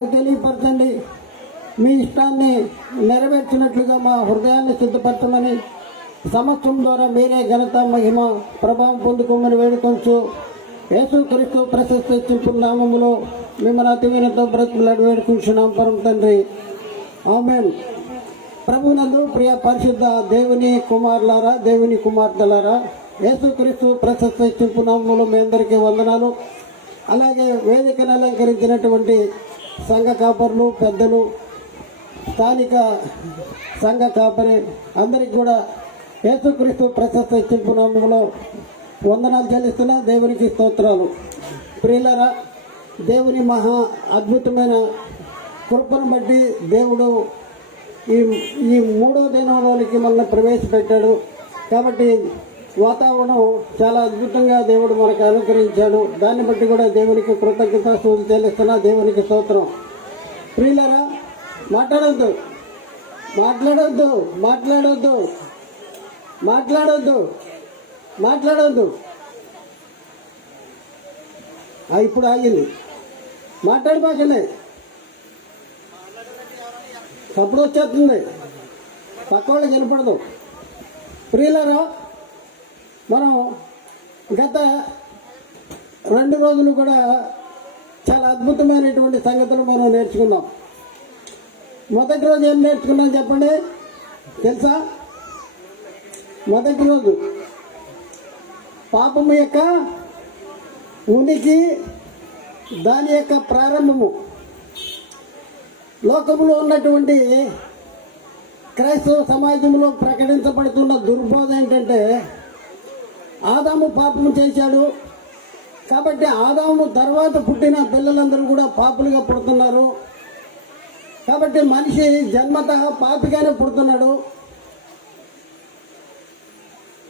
తెలియపరచండి. మీ ఇష్టాన్ని నెరవేర్చినట్లుగా మా హృదయాన్ని సిద్ధపరచమని సమస్తం ద్వారా మీరే ఘనత మహిమ ప్రభావం పొందుకోమని వేడుకొంచు యేసుక్రీస్తు ప్రశస్త నామములో మిమ్మల్ని అతి వినతో బ్రతుకులాడు వేడుకుంటున్నాం పరమ తండ్రి. ఆమేన్. ప్రభునందు ప్రియ పరిశుద్ధ దేవుని కుమారులారా, దేవుని కుమార్తెలారా, యేసుక్రీస్తు ప్రశస్త నామములో మీ అందరికీ వందనాలు. అలాగే వేదికను అలంకరించినటువంటి సంఘ కాపరులు, పెద్దలు, స్థానిక సంఘ కాపరి అందరికి కూడా యేసుక్రీస్తు ప్రశస్త నామములో వందనాలు చెల్లిస్తున్నా. దేవునికి స్తోత్రాలు. ప్రియులారా, దేవుని మహా అద్భుతమైన కృపను బట్టి దేవుడు ఈ మూడో దినంలోనికి మనల్ని ప్రవేశపెట్టాడు. కాబట్టి వాతావరణం చాలా అద్భుతంగా దేవుడు మనకు అనుగ్రహించాడు. దాన్ని బట్టి కూడా దేవునికి కృతజ్ఞతాస్తుతులు చెల్లిస్తున్నా. దేవునికి స్తోత్రం. ప్రియులారా, మాట్లాడొద్దు మాట్లాడొద్దు మాట్లాడొద్దు మాట్లాడొద్దు మాట్లాడొద్దు ఇప్పుడు ఆగింది. మాట్లాడిపోకండి, అప్పుడు వచ్చేస్తుంది, పక్క వాళ్ళకి వినపడదు. ప్రియులారా, మనం గత 2 రోజులు కూడా చాలా అద్భుతమైనటువంటి సంగతులు మనం నేర్చుకున్నాం. మొదటి రోజు ఏం నేర్చుకున్నాం చెప్పండి, తెలుసా? మొదటి రోజు పాపము యొక్క ఉనికి, దాని యొక్క ప్రారంభము. లోకంలో ఉన్నటువంటి క్రైస్తవ సమాజంలో ప్రకటించబడుతున్న దుర్బోధ ఏంటంటే, ఆదాము పాపము చేశాడు కాబట్టి ఆదాము తర్వాత పుట్టిన పిల్లలందరూ కూడా పాపులుగా పుడుతున్నారు. కాబట్టి మనిషి జన్మతః పాపిగానే పుడుతున్నాడు.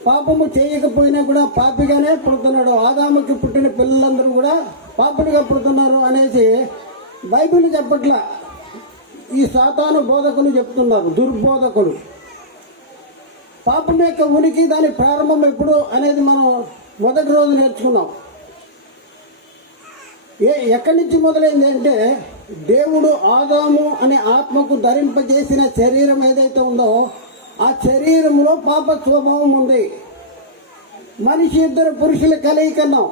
పాపము చేయకపోయినా కూడా పాపిగానే పుడుతున్నాడు. ఆదాముకి పుట్టిన పిల్లలందరూ కూడా పాపులుగా పుడుతున్నారు అనేసి బైబిల్ చెప్పట్ల, ఈ సాతాను బోధకులు చెప్తున్నారు, దుర్బోధకులు. పాపం యొక్క ఉనికి, దాని ప్రారంభం ఎప్పుడు అనేది మనం మొదటి రోజు నేర్చుకున్నాం. ఎక్కడి నుంచి మొదలైంది అంటే, దేవుడు ఆదాము అనే ఆత్మకు ధరింపజేసిన శరీరం ఏదైతే ఉందో ఆ శరీరంలో పాప స్వభావం ఉంది. మనిషి ఇద్దరు పురుషుల కలయికన్నాం.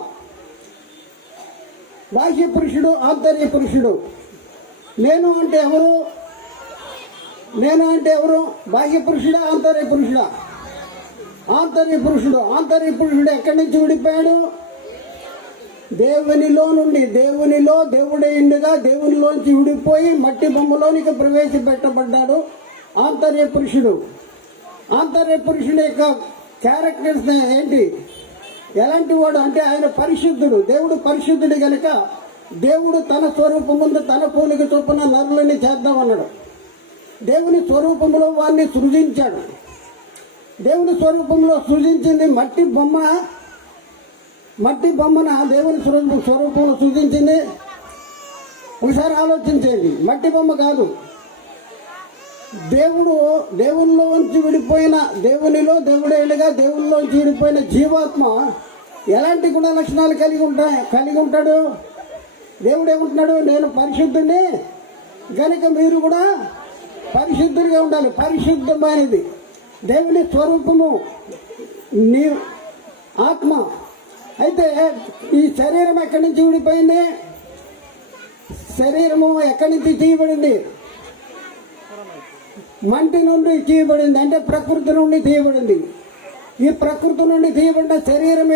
బాహ్య పురుషుడు, ఆంతర్య పురుషుడు. నేను అంటే ఎవరు? నేను అంటే ఎవరు? బాహ్య పురుషుడా, ఆంతర్య పురుషుడా? ఆంతర్య పురుషుడు. ఆంతర్య పురుషుడు ఎక్కడి నుంచి విడిపోయాడు? దేవునిలో నుండి. దేవునిలో దేవుడైండుగా దేవునిలోంచి విడిపోయి మట్టి బొమ్మలోనికి ప్రవేశపెట్టబడ్డాడు ఆంతర్య పురుషుడు. ఆంతర్య పురుషుడు యొక్క క్యారెక్టర్స్ ఏంటి? ఎలాంటి వాడు అంటే, ఆయన పరిశుద్ధుడు. దేవుడు పరిశుద్ధుడు గనక దేవుడు తన స్వరూపముందు తన పోలిక చొప్పున నరులని చేద్దామన్నాడు. దేవుని స్వరూపంలో వారిని సృజించాడు. దేవుని స్వరూపంలో సృజించింది మట్టి బొమ్మ. మట్టి బొమ్మన దేవుని స్వరూపంలో సృజించింది. ఒకసారి ఆలోచించండి, మట్టి బొమ్మ కాదు. దేవునిలోంచి విడిపోయిన, దేవునిలో దేవుడేళ్ళుగా దేవునిలోంచి విడిపోయిన జీవాత్మ ఎలాంటి గుణ లక్షణాలు కలిగి ఉంటాడు? దేవుడు ఏమంటున్నాడు? నేను పరిశుద్ధుడిని గనుక మీరు కూడా పరిశుద్ధుడిగా ఉండాలి. పరిశుద్ధమైనది దేవుని స్వరూపము, నీ ఆత్మ. అయితే ఈ శరీరం ఎక్కడి నుంచి విడిపోయింది? శరీరము ఎక్కడి నుంచి తీయబడింది? మంటి నుండి తీయబడింది, అంటే ప్రకృతి నుండి తీయబడింది. ఈ ప్రకృతి నుండి తీయబడిన శరీరం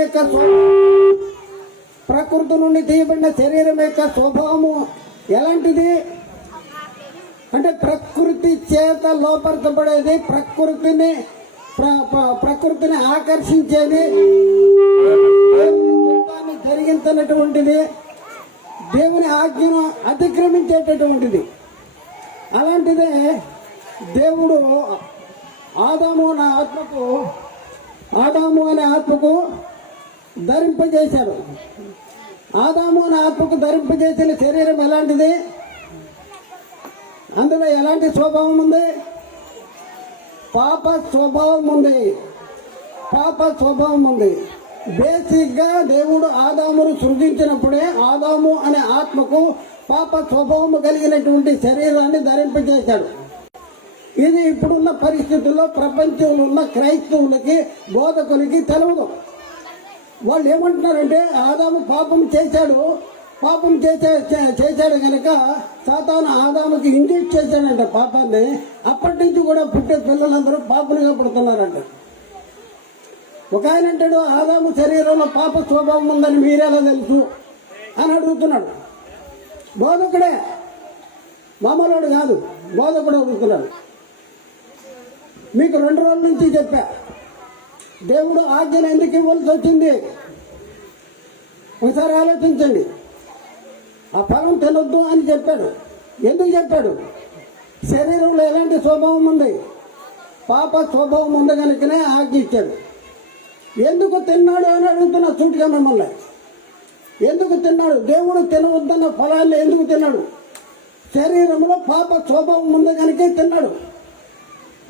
యొక్క స్వభావము ఎలాంటిది అంటే, ప్రకృతి చేత లోపరచబడేది, ప్రకృతిని ఆకర్షించేది, జరిగించినటువంటిది, దేవుని ఆజ్ఞను అతిక్రమించేటటువంటిది. అలాంటిదే దేవుడు ఆదాము అనే ఆత్మకు ధరింపజేశాడు. ఆదాము అనే ఆత్మకు ధరింపజేసిన శరీరం ఎలాంటిది? అందులో ఎలాంటి స్వభావం ఉంది? పాప స్వభావం ఉంది. బేసిక్ గా దేవుడు ఆదామును సృజించినప్పుడే ఆదాము అనే ఆత్మకు పాప స్వభావం కలిగినటువంటి శరీరాన్ని ధరింపజేశాడు. ఇది ఇప్పుడున్న పరిస్థితుల్లో ప్రపంచంలో ఉన్న క్రైస్తవులకి బోధకులకి తెలవదు. వాళ్ళు ఏమంటున్నారంటే ఆదాము పాపం చేశాడు కనుక సాతాను ఆదాముకి ఇంజెక్ట్ చేశాడంట పాపాన్ని. అప్పటి నుంచి కూడా పుట్టే పిల్లలందరూ పాపులుగా పుడుతున్నారంట. ఒక ఆయన అంటాడు ఆదాము శరీరంలో పాప స్వభావం ఉందని మీరెలా తెలుసు అని అడుగుతున్నాడు. బోధకుడే, మామూలుడు కాదు, బోధకుడు అడుగుతున్నాడు. మీకు 2 రోజుల నుంచి చెప్పా, దేవుడు ఆజ్ఞను ఎందుకు ఇవ్వాల్సి వచ్చింది ఒకసారి ఆలోచించండి. ఆ ఫలం తినొద్దు అని చెప్పాడు. ఎందుకు చెప్పాడు? శరీరంలో ఎలాంటి స్వభావం ఉంది? పాప స్వభావం ఉంది కనుకనే ఆజ్ఞ ఇచ్చాడు. ఎందుకు తిన్నాడు అని అడుగుతున్నా సూటిగా మిమ్మల్ని. ఎందుకు తిన్నాడు? దేవుడు తినవద్దన్న ఫలాన్ని ఎందుకు తిన్నాడు? శరీరంలో పాప స్వభావం ఉంది కనుకే తిన్నాడు.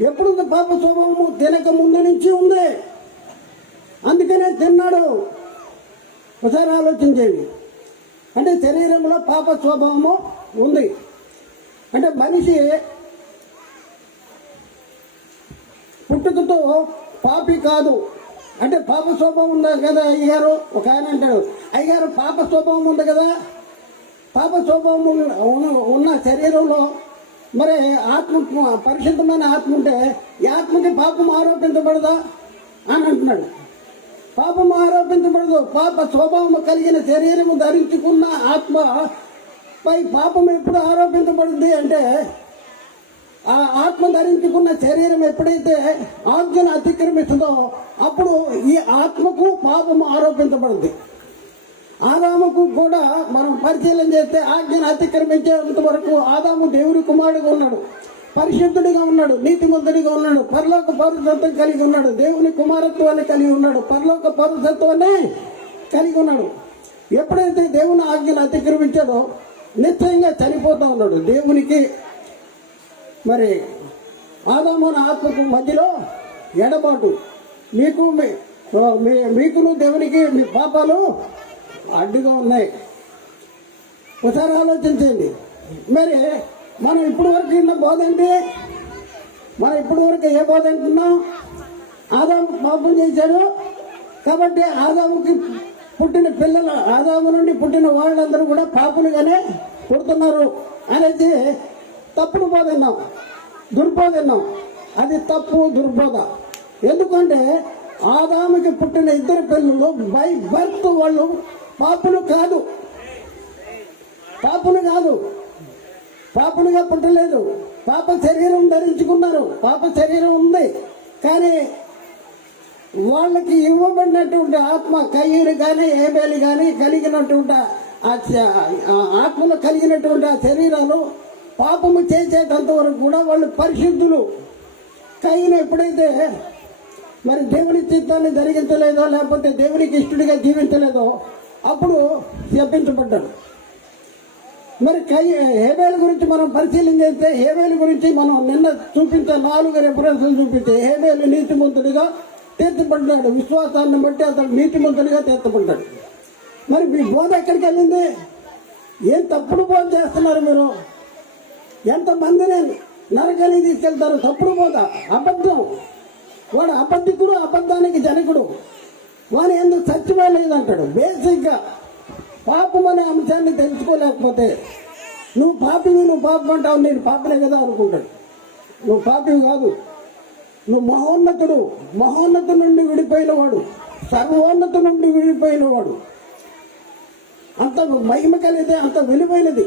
ఎప్పుడు పాప స్వభావము? తినక ముందు నుంచి ఉంది, అందుకనే తిన్నాడు. ఒకసారి ఆలోచించండి. అంటే శరీరంలో పాప స్వభావము ఉంది. అంటే మనిషి పుట్టుకతో పాపి కాదు. అంటే పాప స్వభావం ఉంది కదా అయ్యగారు. ఒక ఆయన అంటాడు, అయ్యగారు పాప స్వభావం ఉంది కదా, పాప స్వభావం ఉన్న శరీరంలో మరి ఆత్మ, పరిశుద్ధమైన ఆత్మ ఉంటే ఈ ఆత్మకి పాపం ఆరోపించబడదా అని అంటున్నాడు. పాపం ఆరోపించబడదు. పాప స్వభావం కలిగిన శరీరము ధరించుకున్న ఆత్మ పై పాపం ఎప్పుడు ఆరోపించబడుద్ది అంటే ఆ ఆత్మ ధరించుకున్న శరీరం ఎప్పుడైతే ఆజ్ఞను అతిక్రమిస్తుందో అప్పుడు ఈ ఆత్మకు పాపము ఆరోపించబడుద్ది. ఆదాముకు కూడా మనం పరిశీలన చేస్తే ఆజ్ఞను అతిక్రమించేంత వరకు ఆదాము దేవుని కుమారుడుగా ఉన్నాడు, పరిశుద్ధుడిగా ఉన్నాడు, నీతిమంతుడిగా ఉన్నాడు, పరలోక పౌరసత్వం కలిగి ఉన్నాడు, దేవుని కుమారత్వాన్ని కలిగి ఉన్నాడు, పరలోక పౌరసత్వాన్ని కలిగి ఉన్నాడు. ఎప్పుడైతే దేవుని ఆజ్ఞను అతిక్రమించాడో నిశ్చయంగా చనిపోతూ ఉన్నాడు. దేవునికి మరి ఆదాము ఆత్మకు మధ్యలో ఎడబాటు. మీకును దేవునికి మీ పాపాలు అడ్డుగా ఉన్నాయి. ఒకసారి ఆలోచించండి. మరి మనం ఇప్పటి వరకు విన్న బోధ ఏంటి? మనం ఇప్పటి వరకు ఏ బోధ అంటున్నాం? ఆదాము పాపం చేశాడు కాబట్టి ఆదాముకి పుట్టిన పిల్లలు, ఆదాము నుండి పుట్టిన వాళ్ళందరూ కూడా పాపులుగానే పుడుతున్నారు అనేది తప్పుడు బోధ విన్నాం, దుర్బోధ విన్నాం. అది తప్పు, దుర్బోధ. ఎందుకంటే ఆదాముకి పుట్టిన 2 పిల్లలు బై బర్త్ వాళ్ళు పాపులు కాదు, పాపులుగా పుట్టలేదు. పాప శరీరం ధరించుకున్నారు, పాప శరీరం ఉంది. కానీ వాళ్ళకి ఇవ్వబడినటువంటి ఆత్మ, కయ్యూరు కానీ ఏబేలు కానీ కలిగినటువంటి ఆత్మలో కలిగినటువంటి ఆ శరీరాలు పాపము చేసేటంత వరకు కూడా వాళ్ళు పరిశుద్ధులు. కయ్యను ఎప్పుడైతే మరి దేవుని చిత్తాన్ని జరిగించలేదో, లేకపోతే దేవునికి ఇష్టడిగా జీవించలేదో అప్పుడు శపించబడ్డాడు. మరి హేబేలు గురించి మనం పరిశీలన చేస్తే, హేబేలు గురించి మనం నిన్న చూపించే 4 రెఫరెన్సులు చూపించే, హేబేలు నీతిమంతుడిగా తీర్చబడ్డాడు. విశ్వాసాన్ని బట్టి అతడు నీతిమంతుడిగా తీర్చబడ్డాడు. మరి మీ బోధ ఎక్కడికి వెళ్ళింది? ఏం తప్పుడు బోధ చేస్తున్నారు మీరు? ఎంతమందిని నరకానికి తీసుకెళ్తారు? తప్పుడు బోధ, అబద్ధం. వాడు అబద్ధికుడు, అబద్ధానికి జనకుడు. వాడు ఎందుకు సత్యమే లేదంటాడు. బేసిక్గా పాపం అనే అంశాన్ని తెలుసుకోలేకపోతే నువ్వు పాపివి, నువ్వు పాపం అంటావు, నేను పాపనే కదా అనుకుంటాడు. నువ్వు పాపివి కాదు, నువ్వు మహోన్నతుడు, మహోన్నతు నుండి విడిపోయిన వాడు, సర్వోన్నతు నుండి విడిపోయిన వాడు. అంత మహిమ కలిగితే అంత విలువైనది.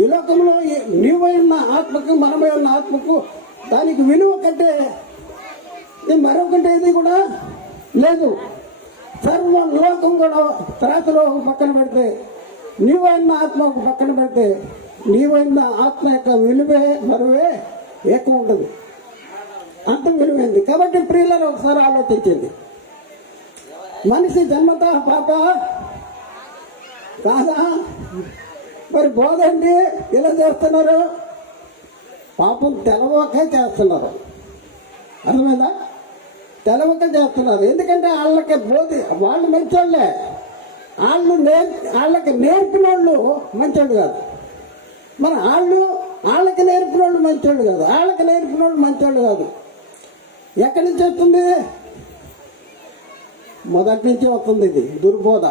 ఈ లోకంలో నీవైన ఆత్మకు, మనమై ఉన్న ఆత్మకు దానికి విలువ కంటే మరొకటి ఏది కూడా లేదు. సర్వ లోకం కూడా త్రాసులో పక్కన పెడితే, నీవైన ఆత్మ పక్కన పెడితే, నీవైన ఆత్మ యొక్క విలువే మరువే ఎక్కువ ఉంటుంది. అంత విలువైంది. కాబట్టి ప్రియులను ఒకసారి ఆలోచించింది. మనిషి జన్మత పాప కాదా? మరి బోధండి ఇలా చేస్తున్నారు, పాపం తెలవకే చేస్తున్నారు. అర్థమైందా? తెలవక చేస్తున్నారు. ఎందుకంటే వాళ్ళకి వాళ్ళు మంచోళ్ళే, వాళ్ళకి నేర్పిన వాళ్ళు మంచోళ్ళు కాదు. మరి వాళ్ళకి నేర్పిన వాళ్ళు మంచోళ్ళు కాదు, వాళ్ళకి నేర్పిన వాళ్ళు మంచోళ్ళు కాదు. ఎక్కడి నుంచి వస్తుంది? మొదటి నుంచి వస్తుంది. ఇది దుర్బోధ,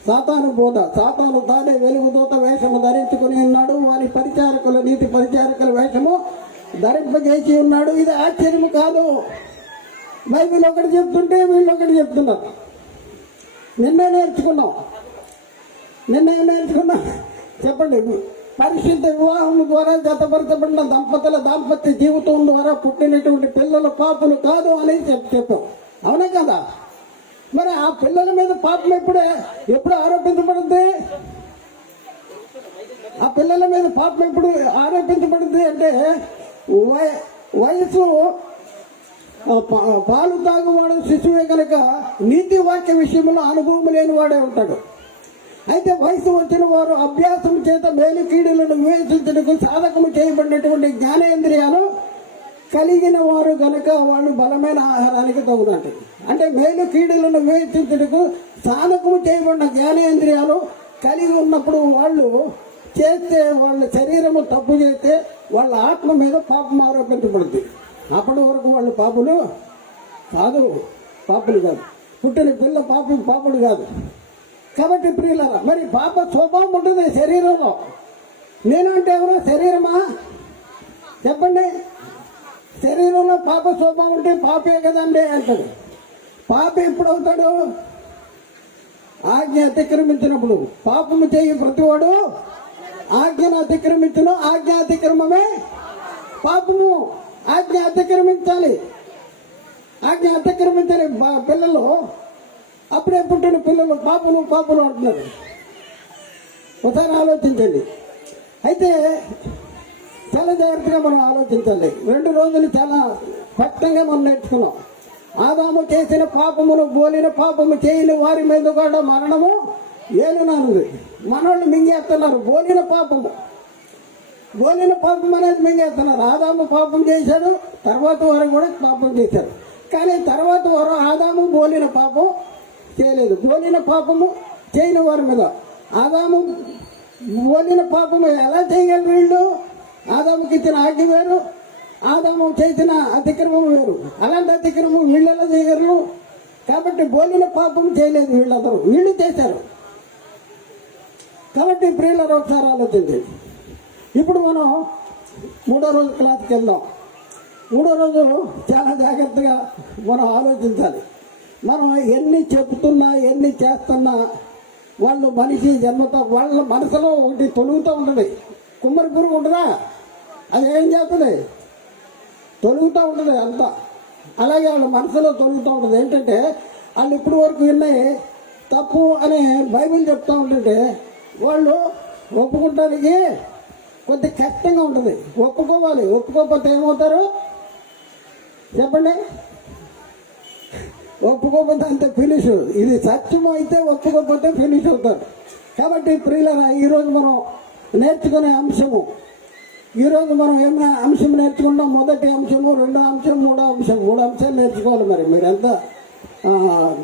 సాతాను బోధ. సాతాను తానే వెలుగుదూత వేషము ధరించుకుని ఉన్నాడు, వారి పరిచారకుల నీతి పరిచారకుల వేషము ధరింపజేసి ఉన్నాడు. ఇది ఆశ్చర్యము కాదు. బైబిల్ ఒకటి చెప్తుంటే వీళ్ళు ఒకటి చెప్తున్నారు. నిన్నే నేర్చుకున్నాం చెప్పండి. పరిశుద్ధ వివాహం ద్వారా జతపరచబడిన దంపతుల దాంపత్య జీవితం ద్వారా పుట్టినటువంటి పిల్లల పాపులు కాదు అని చెప్పాం. అవునే కదా? మరి ఆ పిల్లల మీద పాపం ఎప్పుడు ఆరోపించబడుద్ది? ఆ పిల్లల మీద పాపం ఎప్పుడు ఆరోపించబడుద్ది అంటే వయసు పాలు తాగువాడు శిశువే కనుక నీతి వాక్య విషయంలో అనుభవం లేని వాడే ఉంటాడు. అయితే వయసు వచ్చిన వారు అభ్యాసం చేత మేలు కీడులను వివేచించడానికి సాధకము చేయబడినటువంటి జ్ఞానేంద్రియాలు కలిగిన వారు కనుక వాళ్ళు బలమైన ఆహారానికి తగునట్టు. అంటే మేలు కీడులను వివేచించడానికి సాధకము చేయబడిన జ్ఞానేంద్రియాలు కలిగి ఉన్నప్పుడు వాళ్ళు చేస్తే వాళ్ళ శరీరము తప్పు చేస్తే వాళ్ళ ఆత్మ మీద పాపం ఆరోపించబడుతుంది. అప్పటి వరకు వాళ్ళు పాపులు కాదు. పుట్టిన పిల్ల పాపుడు కాదు. కాబట్టి ప్రియులారా, మరి పాప స్వభావం ఉంటుంది శరీరంలో. నేను అంటే ఎవరు? శరీరమా? చెప్పండి. శరీరంలో పాప స్వభావం ఉంటే పాపే కదండి అంటాడు. పాప ఎప్పుడు అవుతాడు? ఆజ్ఞ అతిక్రమించినప్పుడు. పాపము చేయి ప్రతివాడు ఆజ్ఞను అతిక్రమించును, ఆజ్ఞ అతిక్రమమే పాపము. ఆజ్ఞ అతిక్రమించాలి. పిల్లలు అప్పుడే పుట్టిన పిల్లలు పాపలు అంటున్నారు. ఒకసారి ఆలోచించండి. అయితే చాలా జాగ్రత్తగా మనం ఆలోచించాలి. 2 రోజులు చాలా స్పష్టంగా మనం నేర్చుకున్నాం. ఆదాము చేసిన పాపమును బోలిన పాపము చేయని వారి మీద కూడా మరణము ఏలునానుంది. మనోళ్ళు మింగేస్తున్నారు. బోలిన పాపం అనేది మింగేస్తున్నారు. ఆదాము పాపం చేశాడు, తర్వాత వారు కూడా పాపం చేశారు. కానీ తర్వాత వారు ఆదాము బోలిన పాపం చేయలేదు. బోలిన పాపము చేయని వారి మీద ఆదాము బోలిన పాపము ఎలా చేయగలరు వీళ్ళు? ఆదాముకి ఇచ్చిన ఆజ్ఞ వేరు, ఆదాము చేసిన అతిక్రమం వేరు. అలాంటి అతిక్రమం వీళ్ళు ఎలా చేయగలరు? కాబట్టి బోలిన పాపం చేయలేదు వీళ్ళందరూ, వీళ్ళు చేశారు. కాబట్టి ప్రియులారా, ఒకసారి ఆలోచించండి. ఇప్పుడు మనం 3వ రోజు క్లాస్కి వెళ్దాం. 3వ రోజు చాలా జాగ్రత్తగా మనం ఆలోచించాలి. మనం ఎన్ని చెప్తున్నా ఎన్ని చేస్తున్నా వాళ్ళు మనిషి జన్మతో వాళ్ళ మనసులో ఒకటి తొలుగుతూ ఉంటుంది. కుమ్మరి పురుగు ఉంటుందా? అది ఏం చేస్తుంది? తొలుగుతూ ఉంటుంది అంతా. అలాగే వాళ్ళ మనసులో తొలుగుతూ ఉంటుంది. ఏంటంటే వాళ్ళు ఇప్పటి వరకు విన్నాయి తప్పు అని బైబిల్ చెప్తూ ఉంటుంటే వాళ్ళు ఒప్పుకుంటానికి కొద్ది కష్టంగా ఉంటుంది. ఒప్పుకోవాలి. ఒప్పుకోకపోతే ఏమవుతారు చెప్పండి? ఒప్పుకోకపోతే అంతే ఫినిష్. ఇది సత్యము అయితే ఒప్పుకోకపోతే ఫినిష్ అవుతారు. కాబట్టి ప్రియులారా, ఈరోజు మనం నేర్చుకునే అంశము, ఈరోజు మనం ఏమైనా అంశం నేర్చుకుంటాం. మొదటి అంశము, 2వ అంశం, 3వ అంశం. 3 అంశాలు నేర్చుకోవాలి. మరి మీరు ఎంత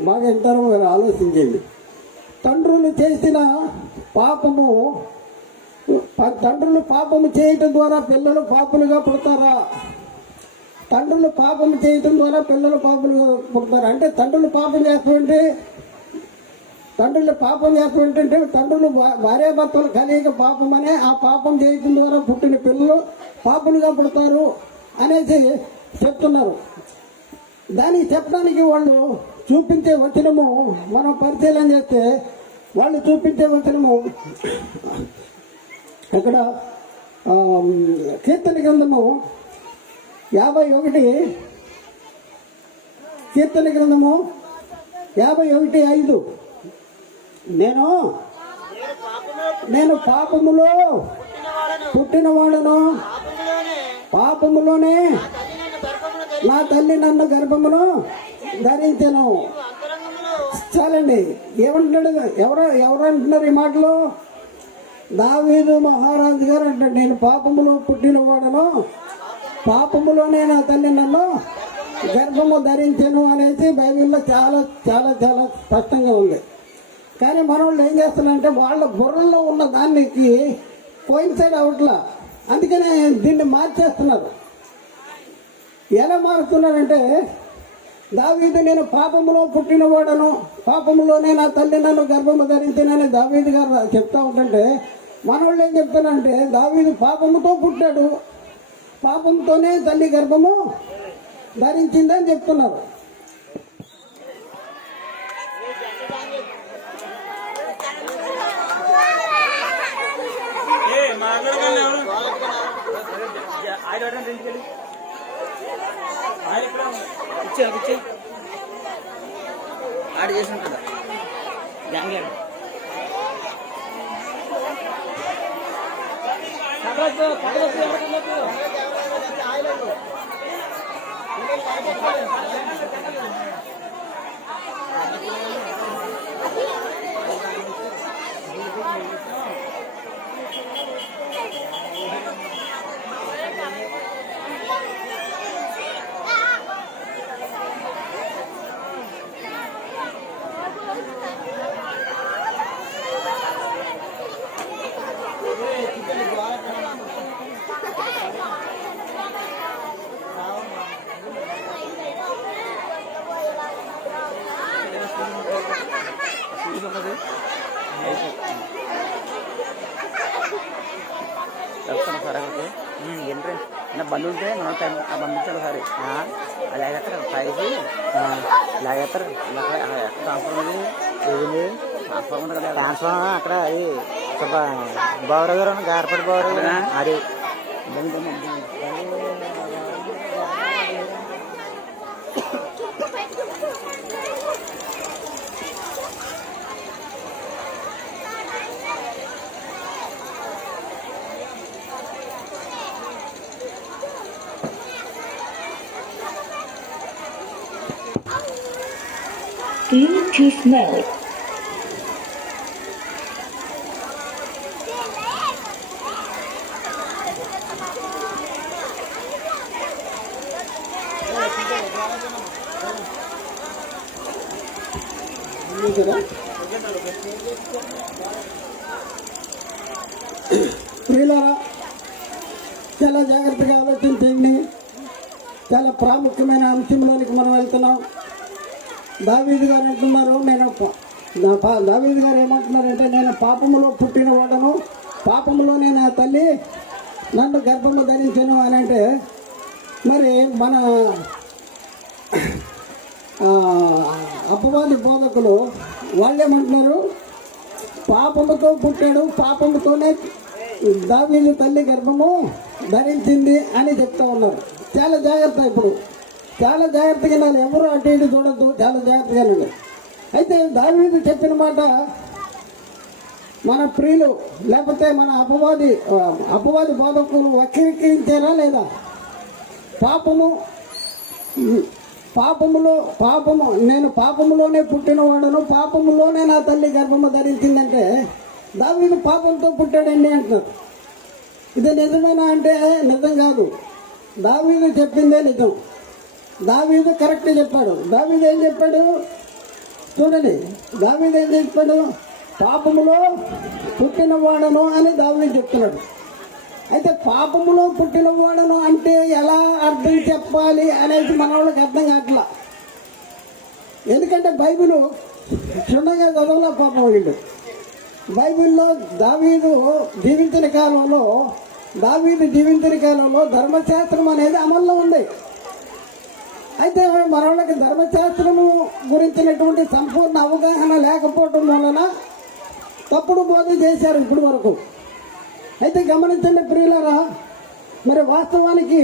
బాగా వింటారో మీరు ఆలోచించండి. తండ్రులు చేసిన పాపము, తండ్రులు పాపము చేయటం ద్వారా పిల్లలు పాపులుగా పుడతారా? తండ్రులు పాపం చేయటం ద్వారా పిల్లలు పాపలుగా పుడతారు. అంటే తండ్రులు పాపం చేస్తుంటే తండ్రులు భార్యాభర్తలు కలిగి పాపం అనే ఆ పాపం చేయటం ద్వారా పుట్టిన పిల్లలు పాపులుగా పుడతారు అనేసి చెప్తున్నారు. దానికి చెప్పడానికి వాళ్ళు చూపించే వచనము మనం పరిశీలన చేస్తే, వాళ్ళు చూపించే వచనము అక్కడ కీర్తన గ్రంథము 51:5 నేను పాపములో పుట్టినవాడను, పాపములోనే నా తల్లి నన్ను గర్భమును ధరించెను. చాలండి. ఏమంటున్నాడు? ఎవరు అంటున్నారు ఈ మాటలు? దావీదు మహారాజు గారు అంటాడు, నేను పాపములో పుట్టినవాడను, పాపములోనే నా తల్లి నన్ను గర్భము ధరించెను అనేసి బైబిల్లో చాలా చాలా చాలా స్పష్టంగా ఉంది. కానీ మన వాళ్ళు ఏం చేస్తున్నారంటే వాళ్ళ బుర్రలో ఉన్న దానికి కోయిన్సైడ్ అవట్లా. అందుకనే దీన్ని మార్చేస్తున్నారు. ఎలా మారుతున్నారంటే, దావీదు నేను పాపములో పుట్టినవాడను, పాపములోనే నా తల్లి నన్ను గర్భము ధరించినని దావీదు గారు చెప్తా ఉంటుంటే, మనోళ్ళు ఏం చెప్తున్నారంటే దావీదు పాపముతో పుట్టాడు, పాపంతోనే తల్లి గర్భము ధరించిందని చెప్తున్నారు. ఆడ చేసి ఉంటుందా బండి ఉంటే మన టైం పంపించాలి ఒకసారి అలాగేస్తారు పైకి లాగేస్తారు ట్రాన్స్ఫార్మర్ ఏది ట్రాన్స్ఫార్మర్ కదా ట్రాన్స్ఫార్మర్ అక్కడ అది బావరావు గారు గారపడి బావరావు అది Bluetooth mode. ప్రియులారా, చాలా జాగ్రత్తగా ఆలోచించండి. చాలా ప్రాముఖ్యమైన అంశంలోనికి మనం వెళ్తున్నాం. దావీదు గారు అంటున్నారు, దావీదు గారు ఏమంటున్నారంటే, నేను పాపములో పుట్టిన వాడను, పాపములోనే నా తల్లి నన్ను గర్భము ధరించను అని అంటే, మరి మన అపవాది బోధకులు వాళ్ళు ఏమంటున్నారు, పాపముతో పుట్టాడు, పాపముతోనే దావీదు తల్లి గర్భము ధరించింది అని చెప్తా ఉన్నారు. చాలా జాగ్రత్త, ఇప్పుడు చాలా జాగ్రత్తగా నన్ను ఎవరు అటు ఇటు చూడద్దు, చాలా జాగ్రత్తగానండి. అయితే దావీదు చెప్పిన మాట మన ప్రియులు లేకపోతే మన అపవాది బోధకులు వక్రీకరించారా లేదా? నేను పాపములోనే పుట్టినవాడను, పాపములోనే నా తల్లి గర్భము ధరించిందంటే దావీదు పాపంతో పుట్టాడండి అంటున్నారు. ఇది నిజమేనా అంటే నిజం కాదు. దావీదు చెప్పిందే నిజం. దావీదు కరెక్ట్ చెప్పాడు. దావీదు ఏం చెప్పాడు చూడండి, దావీదు ఏం చెప్పాడు, పాపములో పుట్టినవాడను అని దావీదు చెప్తున్నాడు. అయితే పాపములో పుట్టినవాడను అంటే ఎలా అర్థం చెప్పాలి అనేది మన వాళ్ళకి అర్థం కావట్లా. ఎందుకంటే బైబిల్ క్షుణ్ణంగా చదవలా పాపం వీళ్ళు. బైబిల్లో దావీదు జీవించిన కాలంలో ధర్మశాస్త్రం అనేది అమల్లో ఉంది. అయితే మన వాళ్ళకి ధర్మశాస్త్రము గురించినటువంటి సంపూర్ణ అవగాహన లేకపోవటం వలన తప్పుడు బోధ చేశారు ఇప్పటి వరకు. అయితే గమనించండి ప్రియులారా, మరి వాస్తవానికి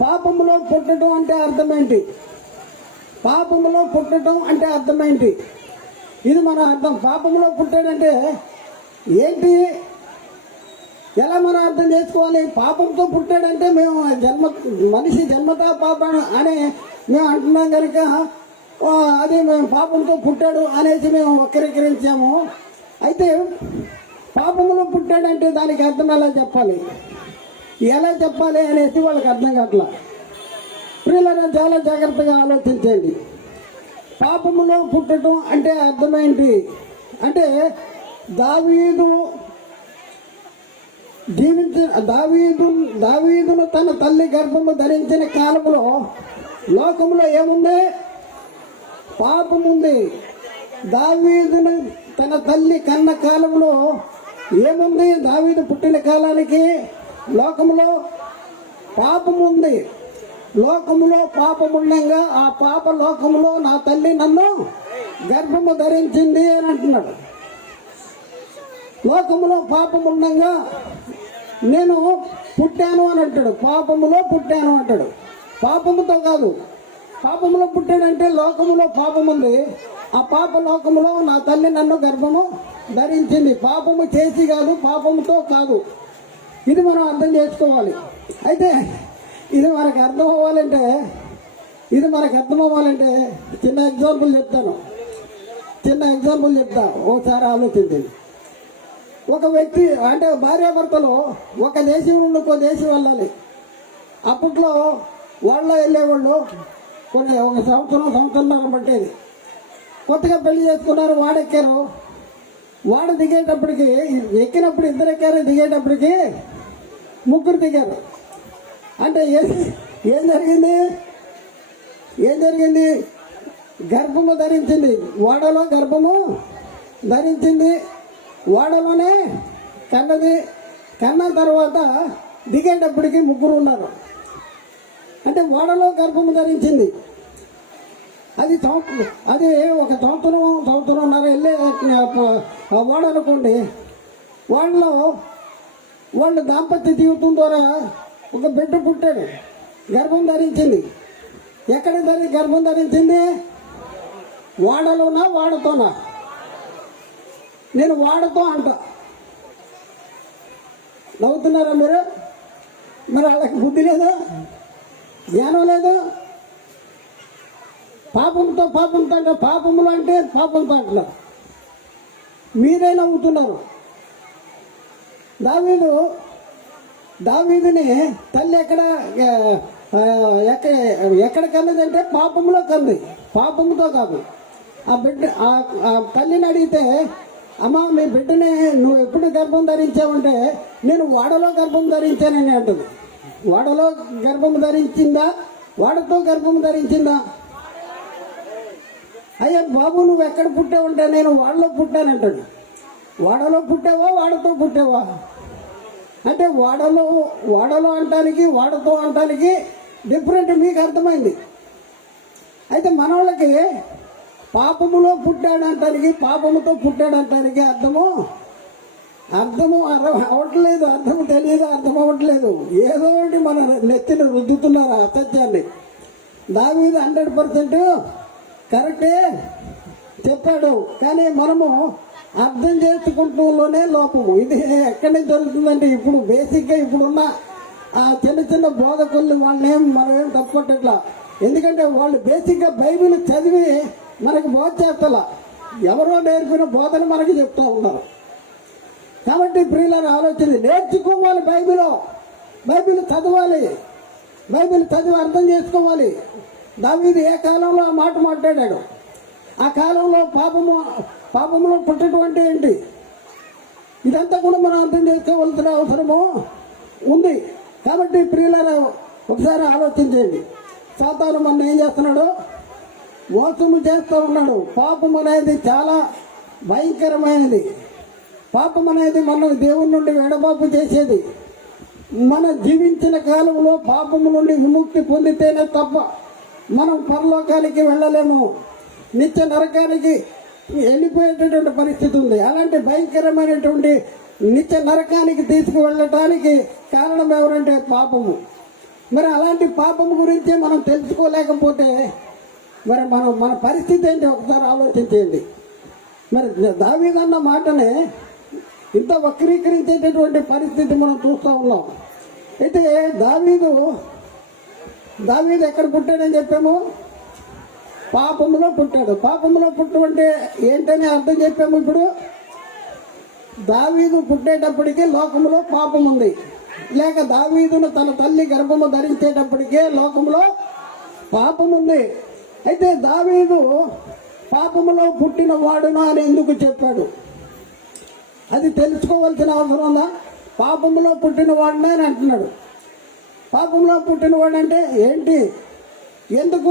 పాపములో పుట్టడం అంటే అర్థమేంటి? పాపములో పుట్టడం అంటే అర్థమేంటి? ఇది మన అర్థం. పాపములో పుట్టాడంటే ఏంటి, ఎలా మనం అర్థం చేసుకోవాలి? పాపంతో పుట్టాడంటే మేము మనిషి జన్మతా పాపం అని మేము అంటున్నాం కనుక అది మేము పాపంతో పుట్టాడు అనేసి మేము వక్రీకరించాము. అయితే పాపంలో పుట్టాడంటే దానికి అర్థం ఎలా చెప్పాలి అనేసి వాళ్ళకి అర్థం కావట్లా. ప్రియులారా, చాలా జాగ్రత్తగా ఆలోచించండి. పాపములో పుట్టడం అంటే అర్థమేంటి అంటే, దావీదు దావీదును తన తల్లి గర్భము ధరించిన కాలంలో లోకంలో ఏముంది? పాపముంది. దావీదును తన తల్లి కన్న కాలంలో ఏముంది? దావీదు పుట్టిన కాలానికి లోకములో పాపముంది. లోకములో పాపముండగా ఆ పాప లోకములో నా తల్లి నన్ను గర్భము ధరించింది అని అంటున్నాడు. లోకములో పాపముండగా నేను పుట్టాను అని అంటాడు. పాపములో పుట్టాను అంటాడు. పాపముతో కాదు, పాపములో పుట్టాడంటే లోకములో పాపముంది. ఆ పాప లోకములో నా తల్లి నన్ను గర్భము ధరించింది. పాపము చేసి కాదు, పాపముతో కాదు. ఇది మనం అర్థం చేసుకోవాలి. అయితే ఇది మనకు అర్థం అవ్వాలంటే చిన్న ఎగ్జాంపుల్ చెప్తా. ఒకసారి ఆలోచించండి. ఒక వ్యక్తి అంటే భార్యాభర్తలు ఒక దేశం నుండి ఇంకో దేశం వెళ్ళాలి. అప్పట్లో వాళ్ళ వెళ్ళేవాళ్ళు కొన్ని ఒక సంవత్సరం పట్టేది. కొత్తగా పెళ్లి చేసుకున్నారు, వాడెక్కారు. వాడు దిగేటప్పటికి ఎక్కినప్పుడు ఇద్దరు ఎక్కారు, దిగేటప్పటికి ముగ్గురు దిగారు. అంటే ఏం జరిగింది? గర్భము ధరించింది. ఓడలో గర్భము ధరించింది. ఓడలోనే కన్నది. కన్న తర్వాత దిగేటప్పటికి ముగ్గురు ఉన్నారు. అంటే ఓడలో గర్భము ధరించింది. అది ఒక సంవత్సరంన్నర వెళ్ళే ఓడ అనుకోండి. వాళ్ళు దాంపత్య జీవితం ద్వారా ఒక బిడ్డ పుట్టాడు, గర్భం ధరించింది. ఎక్కడ గర్భం ధరించింది? ఓడలోనా వాడతోనా? నేను వాడతో అంట. నవ్వుతున్నారా మీరు? మరి వాళ్ళకి బుద్ధి లేదు, జ్ఞానం లేదు. పాపంతో అంటే పాపములు అంటే పాపంతో అంటున్నారు. మీరే నవ్వుతున్నారు. దావీదుని తల్లి ఎక్కడ కన్నదంటే పాపములో కంది, పాపముతో కాదు. ఆ బిడ్డ ఆ తల్లిని అడిగితే, అమ్మ మీ బిడ్డని నువ్వు ఎప్పుడు గర్భం ధరించావంటే నేను వాడలో గర్భం ధరించానని అంటుంది. వాడలో గర్భం ధరించిందా? వాడతో గర్భం ధరించిందా? అయ్యా బాబు నువ్వు ఎక్కడ పుట్టావంటే నేను వాడలో పుట్టానంటాడు. వాడలో పుట్టావా వాడతో పుట్టావా? అంటే వాడలో అంటానికి వాడతో అంటానికి డిఫరెంట్ మీకు అర్థమైంది. అయితే మన వాళ్ళకి పాపములో పుట్టాడంటానికి పాపముతో పుట్టాడంటానికి అర్థము అవ్వట్లేదు, అర్థం తెలియదు, అర్థం అవ్వట్లేదు. ఏదో ఒకటి మన నెత్తిని రుద్దుతున్నారు ఆ అసత్యాన్ని. దావీదు 100% కరెక్టే చెప్పాడు, కానీ మనము అర్థం చేసుకుంటూనే లోపము. ఇది ఎక్కడి నుంచి జరుగుతుందంటే ఇప్పుడు బేసిక్గా ఇప్పుడున్న ఆ చిన్న బోధకుల్ని వాళ్ళేం మనమేం తప్పట్లా. ఎందుకంటే వాళ్ళు బేసిక్గా బైబిల్ చదివి మనకు బోధ చేస్తలా, ఎవరో నేర్పిన బోధన మనకి చెప్తూ ఉన్నారు. కాబట్టి ప్రియులను ఆలోచన నేర్చుకోవాలి. బైబిల్ చదవాలి, బైబిల్ చదివి అర్థం చేసుకోవాలి. దావీదు ఏ కాలంలో ఆ మాట మాట్లాడాడు? ఆ కాలంలో పాపములో పుట్టడం అంటే ఏంటి? ఇదంతా కూడా మనం అర్థం చేసుకోవాల్సిన అవసరము ఉంది. కాబట్టి ప్రియులను ఒకసారి ఆలోచించండి. సాతాను మన ఏం చేస్తున్నాడు? మోసము చేస్తూ ఉన్నాడు. పాపం అనేది చాలా భయంకరమైనది. పాపం అనేది మనం దేవుని నుండి ఎడబాపు చేసేది. మన జీవించిన కాలంలో పాపము నుండి విముక్తి పొందితేనే తప్ప మనం పరలోకానికి వెళ్ళలేము, నిత్య నరకానికి వెళ్ళిపోయేటటువంటి పరిస్థితి ఉంది. అలాంటి భయంకరమైనటువంటి నిత్య నరకానికి తీసుకువెళ్ళటానికి కారణం ఎవరంటే పాపము. మరి అలాంటి పాపము గురించి మనం తెలుసుకోలేకపోతే మరి మన పరిస్థితి ఏంటి ఒకసారి ఆలోచించండి. మరి దావీదు అన్న మాటనే ఇంత వక్రీకరించేటటువంటి పరిస్థితి మనం చూస్తూ ఉన్నాం. అయితే దావీదు ఎక్కడ పుట్టాడని చెప్పాము? పాపములో పుట్టాడు. పాపములో పుట్టమంటే ఏంటని అర్థం చెప్పాము. ఇప్పుడు దావీదు పుట్టేటప్పటికే లోకములో పాపం ఉంది, లేక దావీదును తన తల్లి గర్భము ధరించేటప్పటికే లోకములో పాపం ఉంది. అయితే దావీదు పాపములో పుట్టిన వాడును అని ఎందుకు చెప్పాడు? అది తెలుసుకోవాల్సిన అవసరం ఉందా? పాపములో పుట్టినవాడిని అని అంటున్నాడు. పాపంలో పుట్టినవాడు అంటే ఏంటి? ఎందుకు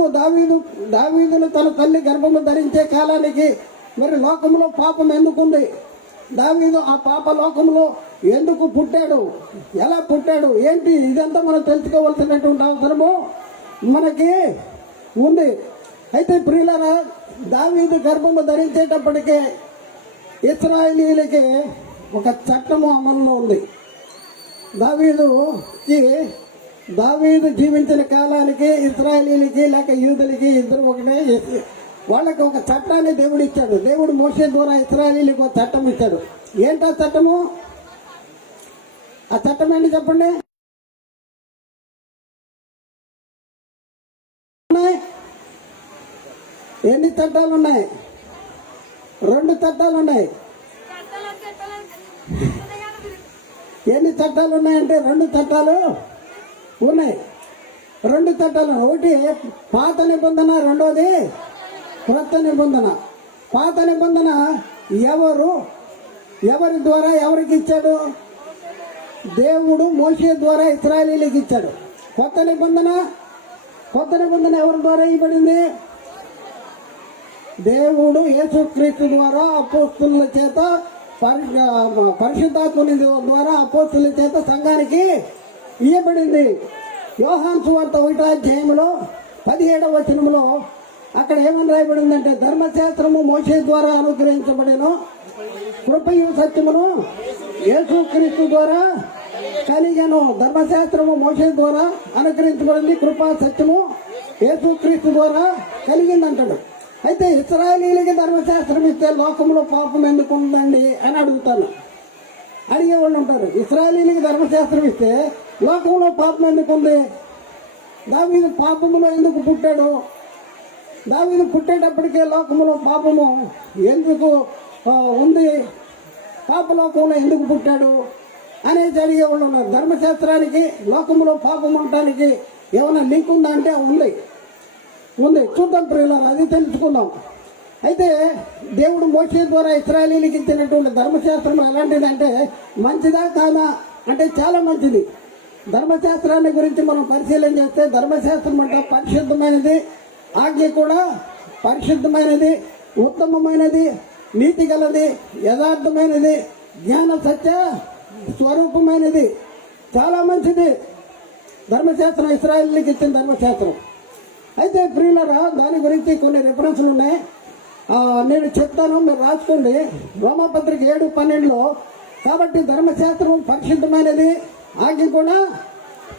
దావీదును తన తల్లి గర్భము ధరించే కాలానికి మరి లోకంలో పాపం ఎందుకుంది? దావీదు ఆ పాప లోకంలో ఎందుకు పుట్టాడు? ఎలా పుట్టాడు? ఏంటి? ఇదంతా మనం తెలుసుకోవాల్సినటువంటి అవసరము మనకి ఉంది. అయితే ప్రియులారా, దావీదు గర్భము ధరించేటప్పటికే ఇశ్రాయేలీయులకి ఒక చట్టము అమల్లో ఉంది. దావీదు జీవించిన కాలానికి ఇశ్రాయేలీయులకి లేక యూదులకి ఇద్దరు ఒకటే. వాళ్ళకి ఒక చట్టాన్ని దేవుడు ఇచ్చాడు. దేవుడు మోషే ద్వారా ఇశ్రాయేలీయులకు ఒక చట్టం ఇచ్చాడు. ఏంటా చట్టము? ఆ చట్టం ఏంటి చెప్పండి? ఎన్ని చట్టాలు ఉన్నాయి? 2 చట్టాలు ఉన్నాయి. ఎన్ని చట్టాలు ఉన్నాయంటే 2 చట్టాలు ఉన్నాయి. 2 చట్టాలు, ఒకటి పాత నిబంధన, రెండోది క్రొత్త నిబంధన. పాత నిబంధన ఎవరి ద్వారా ఎవరికి ఇచ్చాడు? దేవుడు మోషే ద్వారా ఇశ్రాయేలీయులకు ఇచ్చాడు. కొత్త నిబంధన ఎవరి ద్వారా ఇవ్వబడింది? దేవుడు యేసుక్రీస్తు ద్వారా అపోస్తుల చేత పరిశుద్ధాత్మని ద్వారా అపోస్తుల చేత సంఘానికి ఇవ్వబడింది. యోహాను సువార్త 1వ అధ్యాయంలో 17వ వచనంలో అక్కడ ఏమని రాయబడిందంటే, ధర్మశాస్త్రము మోషే ద్వారా అనుగ్రహించబడిన కృపయు సత్యమును యేసుక్రీస్తు ద్వారా కలిగను. ధర్మశాస్త్రము మోషే ద్వారా అనుగ్రహించబడింది, కృపా సత్యము యేసుక్రీస్తు ద్వారా కలిగిందంటాడు. అయితే ఇశ్రాయేలీయులకి ధర్మశాస్త్రం ఇస్తే లోకంలో పాపం ఎందుకు ఉందండి అని అడుగుతాను. అడిగేవాళ్ళు ఉంటారు. ఇశ్రాయేలీయులకి ధర్మశాస్త్రం ఇస్తే లోకంలో పాపం ఎందుకు ఉంది? దావీదు పాపములో ఎందుకు పుట్టాడు? దావీదు పుట్టేటప్పటికే లోకంలో పాపము ఎందుకు ఉంది? పాపలోకంలో ఎందుకు పుట్టాడు అనేది అడిగేవాళ్ళు ఉన్నారు. ధర్మశాస్త్రానికి లోకంలో పాపం ఉండటానికి ఏమైనా లింక్ ఉందా అంటే ఉంది. చూద్దాం ప్రియులారా, అది తెలుసుకుందాం. అయితే దేవుడు మోషే ద్వారా ఇశ్రాయేలీయులకు ఇచ్చినటువంటి ధర్మశాస్త్రం ఎలాంటిదంటే మంచిదా కాదా అంటే చాలా మంచిది. ధర్మశాస్త్రాన్ని గురించి మనం పరిశీలన చేస్తే ధర్మశాస్త్రం అంటే పరిశుద్ధమైనది, ఆజ్ఞ కూడా పరిశుద్ధమైనది, ఉత్తమమైనది, నీతి గలది, యథార్థమైనది, జ్ఞాన సత్య స్వరూపమైనది, చాలా మంచిది ధర్మశాస్త్రం, ఇశ్రాయేలీయులకు ఇచ్చిన ధర్మశాస్త్రం. అయితే ప్రియులారా, దాని గురించి కొన్ని రిఫరెన్స్లు ఉన్నాయి, నేను చెప్తాను, మీరు రాసుకోండి. రోమాపత్రిక 7:12లో కాబట్టి ధర్మశాస్త్రం పరిశుద్ధమైనది, ఆజ్ఞ కూడా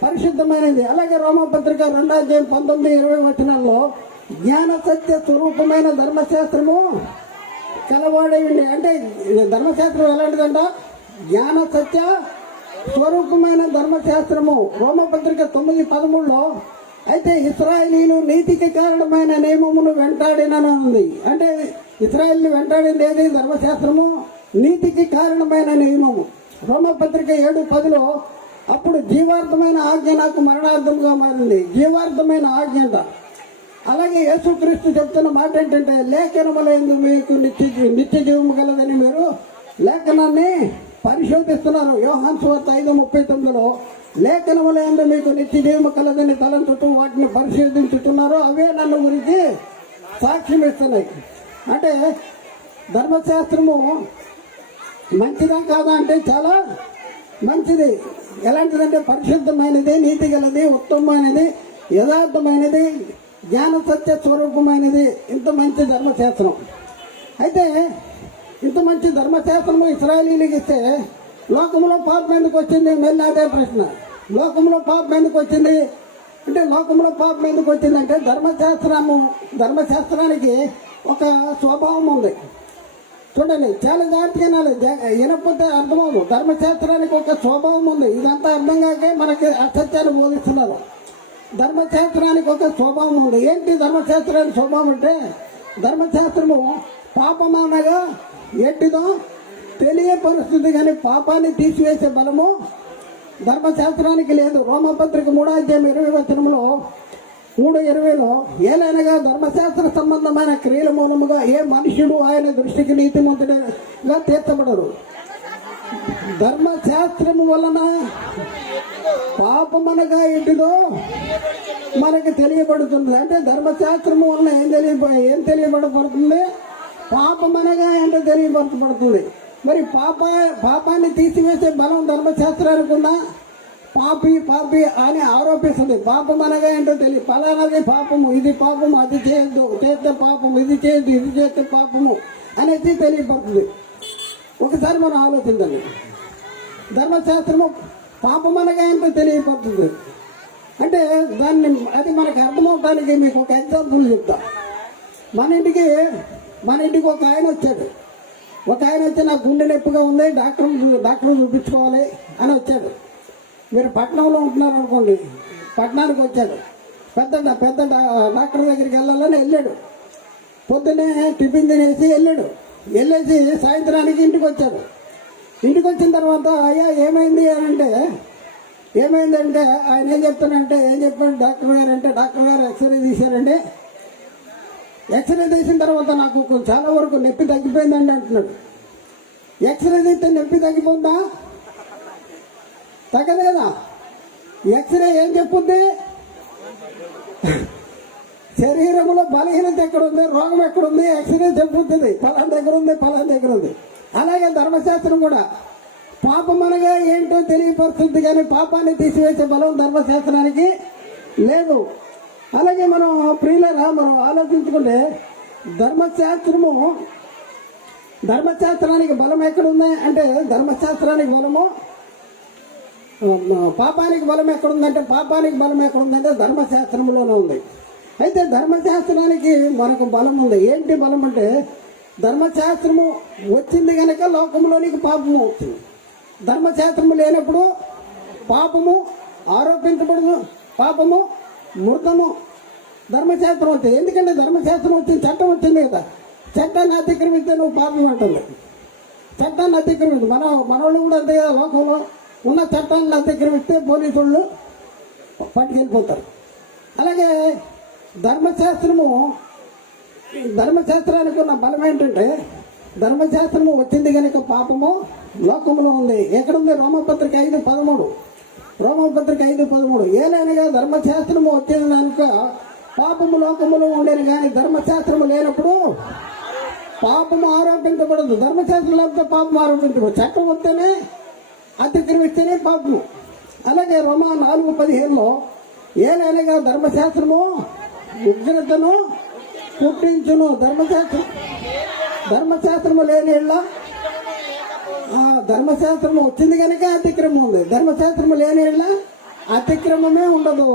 పరిశుద్ధమైనది. అలాగే రోమాపత్రిక 2వ అధ్యాయం 19-20 వచనాల్లో జ్ఞాన సత్య స్వరూపమైన ధర్మశాస్త్రము కలవాడేయండి. అంటే ధర్మశాస్త్రం ఎలాంటిదంట? జ్ఞాన సత్య స్వరూపమైన ధర్మశాస్త్రము. రోమపత్రిక 9:13లో అయితే ఇశ్రాయేలీయులు నీతికి కారణమైన నియమమును వెంటాడిననుంది. అంటే ఇశ్రాయేలీని వెంటాడింది ఏది? ధర్మశాస్త్రము, నీతికి కారణమైన నియమము. రోమపత్రిక 7:10లో అప్పుడు జీవార్థమైన ఆజ్ఞ నాకు మరణార్థంగా మారింది. జీవార్థమైన ఆజ్ఞ అంట. అలాగే యేసుక్రీస్తు చెప్తున్న మాట ఏంటంటే, లేఖనములందు మీకు నిత్య జీవము కలదని మీరు లేఖనాన్ని పరిశోధిస్తున్నారు. యోహాను సువార్త 5:39లో లేఖనములందు మీకు నిత్య జీవము కలదని తలంచుతూ వాటిని పరిశోధించుతున్నారు, అవే నన్ను గురించి సాక్ష్యం ఇస్తున్నాయి. అంటే ధర్మశాస్త్రము మంచిదా కాదా అంటే చాలా మంచిది. ఎలాంటిదంటే పరిశుద్ధమైనది, నీతి గలది, ఉత్తమమైనది, యథార్థమైనది, జ్ఞాన సత్య స్వరూపమైనది. ఇంత మంచి ధర్మశాస్త్రం. అయితే ఇంత మంచి ధర్మశాస్త్రము ఇశ్రాయేలీయులకు ఇస్తే లోకంలో పాపం ఎందుకు వచ్చింది? మళ్ళీ అదే ప్రశ్న. లోకంలో పాపం ఎందుకు వచ్చింది అంటే, లోకంలో పాపం ఎందుకు వచ్చిందంటే ధర్మశాస్త్రానికి ఒక స్వభావం ఉంది. చూడండి, చాలా జాగ్రత్తగా వినకపోతే అర్థమవుతుంది. ధర్మశాస్త్రానికి ఒక స్వభావం ఉంది. ఇదంతా అర్థం కాకే మనకి అసత్యాన్ని బోధిస్తున్నారు. ధర్మశాస్త్రానికి ఒక స్వభావం ఉంది. ఏంటి ధర్మశాస్త్రానికి స్వభావం అంటే, ధర్మశాస్త్రము పాపమానగా ఎట్టిదో తెలియపరుస్తుంది, కానీ పాపాన్ని తీసివేసే బలము ధర్మశాస్త్రానికి లేదు. రోమపత్రిక 3వ అధ్యాయం 20 వచనంలో 3:20లో ఏలైనగా ధర్మశాస్త్ర సంబంధమైన క్రియల మూలముగా ఏ మనుష్యుడు ఆయన దృష్టికి నీతిమంతుడిగా తీర్చబడరు. ధర్మశాస్త్రము వలన పాపమనగా ఎటుదో మనకి తెలియబడుతుంది. అంటే ధర్మశాస్త్రము వలన ఏం తెలియబడబడుతుంది? పాపమనగా ఏంటో తెలియబడబడుతుంది. మరి పాపాన్ని తీసివేసే బలం ధర్మశాస్త్రానికి ఉందా? పాపి అని ఆరోపిస్తుంది. పాపం అనగా ఏంటో తెలియదు. ఫలానాది పాపము, ఇది పాపము, అది చేయొద్దు, చేస్తే పాపము, ఇది చేయొద్దు, ఇది చేస్తే పాపము అనేది తెలియబడుతుంది. ఒకసారి మనం ఆలోచించండి. ధర్మశాస్త్రము పాపం అనగా ఏంటో తెలియబడుతుంది. అంటే అది మనకు అర్థమవడానికి మీకు ఒక ఎగ్జాంపుల్ చెప్తా. మన ఇంటికి ఒక ఆయన వచ్చాడు. ఒక ఆయన వచ్చి నాకు గుండె నొప్పిగా ఉంది, డాక్టర్ చూపించుకోవాలి అని వచ్చాడు. మీరు పట్టణంలో ఉంటున్నారు అనుకోండి, పట్టణానికి వచ్చాడు. పెద్ద డాక్టర్ దగ్గరికి వెళ్ళాలని వెళ్ళాడు. పొద్దున్నే టిఫిన్ తినేసి వెళ్ళేసి సాయంత్రానికి ఇంటికి వచ్చాడు. ఇంటికి వచ్చిన తర్వాత అయ్యా ఏమైందంటే ఆయన ఏం చెప్పాడు డాక్టర్ గారు ఎక్స్రే తీశారండి. ఎక్స్రే తీసిన తర్వాత నాకు చాలా వరకు నొప్పి తగ్గిపోయిందండి అంటున్నాడు. ఎక్స్రే తీస్తే నొప్పి తగ్గిపోతుందా? తగ్గదు కదా. ఎక్స్రే ఏం చెప్పుద్ది? శరీరంలో బలహీనత ఎక్కడుంది, రోగం ఎక్కడుంది, ఎక్స్రే చెప్పుతుంది. ఫలాన్ దగ్గర ఉంది. అలాగే ధర్మశాస్త్రం కూడా పాపం అనగా ఏంటో తెలియపరుస్తుంది, కానీ పాపాన్ని తీసివేసే బలం ధర్మశాస్త్రానికి లేదు. అలాగే మనం మనం ఆలోచించుకుంటే ధర్మశాస్త్రానికి బలం ఎక్కడుంది అంటే పాపానికి బలం ఎక్కడుందంటే ధర్మశాస్త్రంలోనే ఉంది. అయితే ధర్మశాస్త్రానికి మనకు బలం ఉంది. ఏంటి బలం అంటే ధర్మశాస్త్రము వచ్చింది కనుక లోకంలోనికి పాపము వచ్చింది. ధర్మశాస్త్రము లేనప్పుడు పాపము ఆరోపించబడదు, పాపము మృతము. ధర్మశాస్త్రం వచ్చింది. ఎందుకంటే ధర్మశాస్త్రం వచ్చింది, చట్టం వచ్చింది కదా. చట్టాన్ని అతిక్రమిస్తే నువ్వు పాపం అంటుంది. చట్టాన్ని అతిక్రమించు మనోళ్ళు కూడా అంతే కదా. లోకంలో ఉన్న చట్టాలను అతిక్రమిస్తే పోలీసు వాళ్ళు పట్టుకెళ్ళిపోతారు. అలాగే ధర్మశాస్త్రానికి ఉన్న బలం ఏంటంటే ధర్మశాస్త్రము వచ్చింది కనుక పాపము లోకంలో ఉంది. ఎక్కడుంది? రోమపత్రిక 5:13 ఏలైనగా ధర్మశాస్త్రము వచ్చింది కనుక పాపము లోకములో ఉండేది, కానీ ధర్మశాస్త్రము లేనప్పుడు పాపము ఆరోపించబడదు. ధర్మశాస్త్రం లేకపోతే పాపం ఆరోపించబడదు. చట్టం వస్తేనే అతిక్రమిస్తేనే పాపము. అలాగే రోమా 4:15 ఏలైనగా ధర్మశాస్త్రము ఉగ్రతను పుట్టించును. ధర్మశాస్త్రము లేని ధర్మశాస్త్రము వచ్చింది కనుక అతిక్రమం ఉంది. ధర్మశాస్త్రము లేని అతిక్రమమే ఉండదు.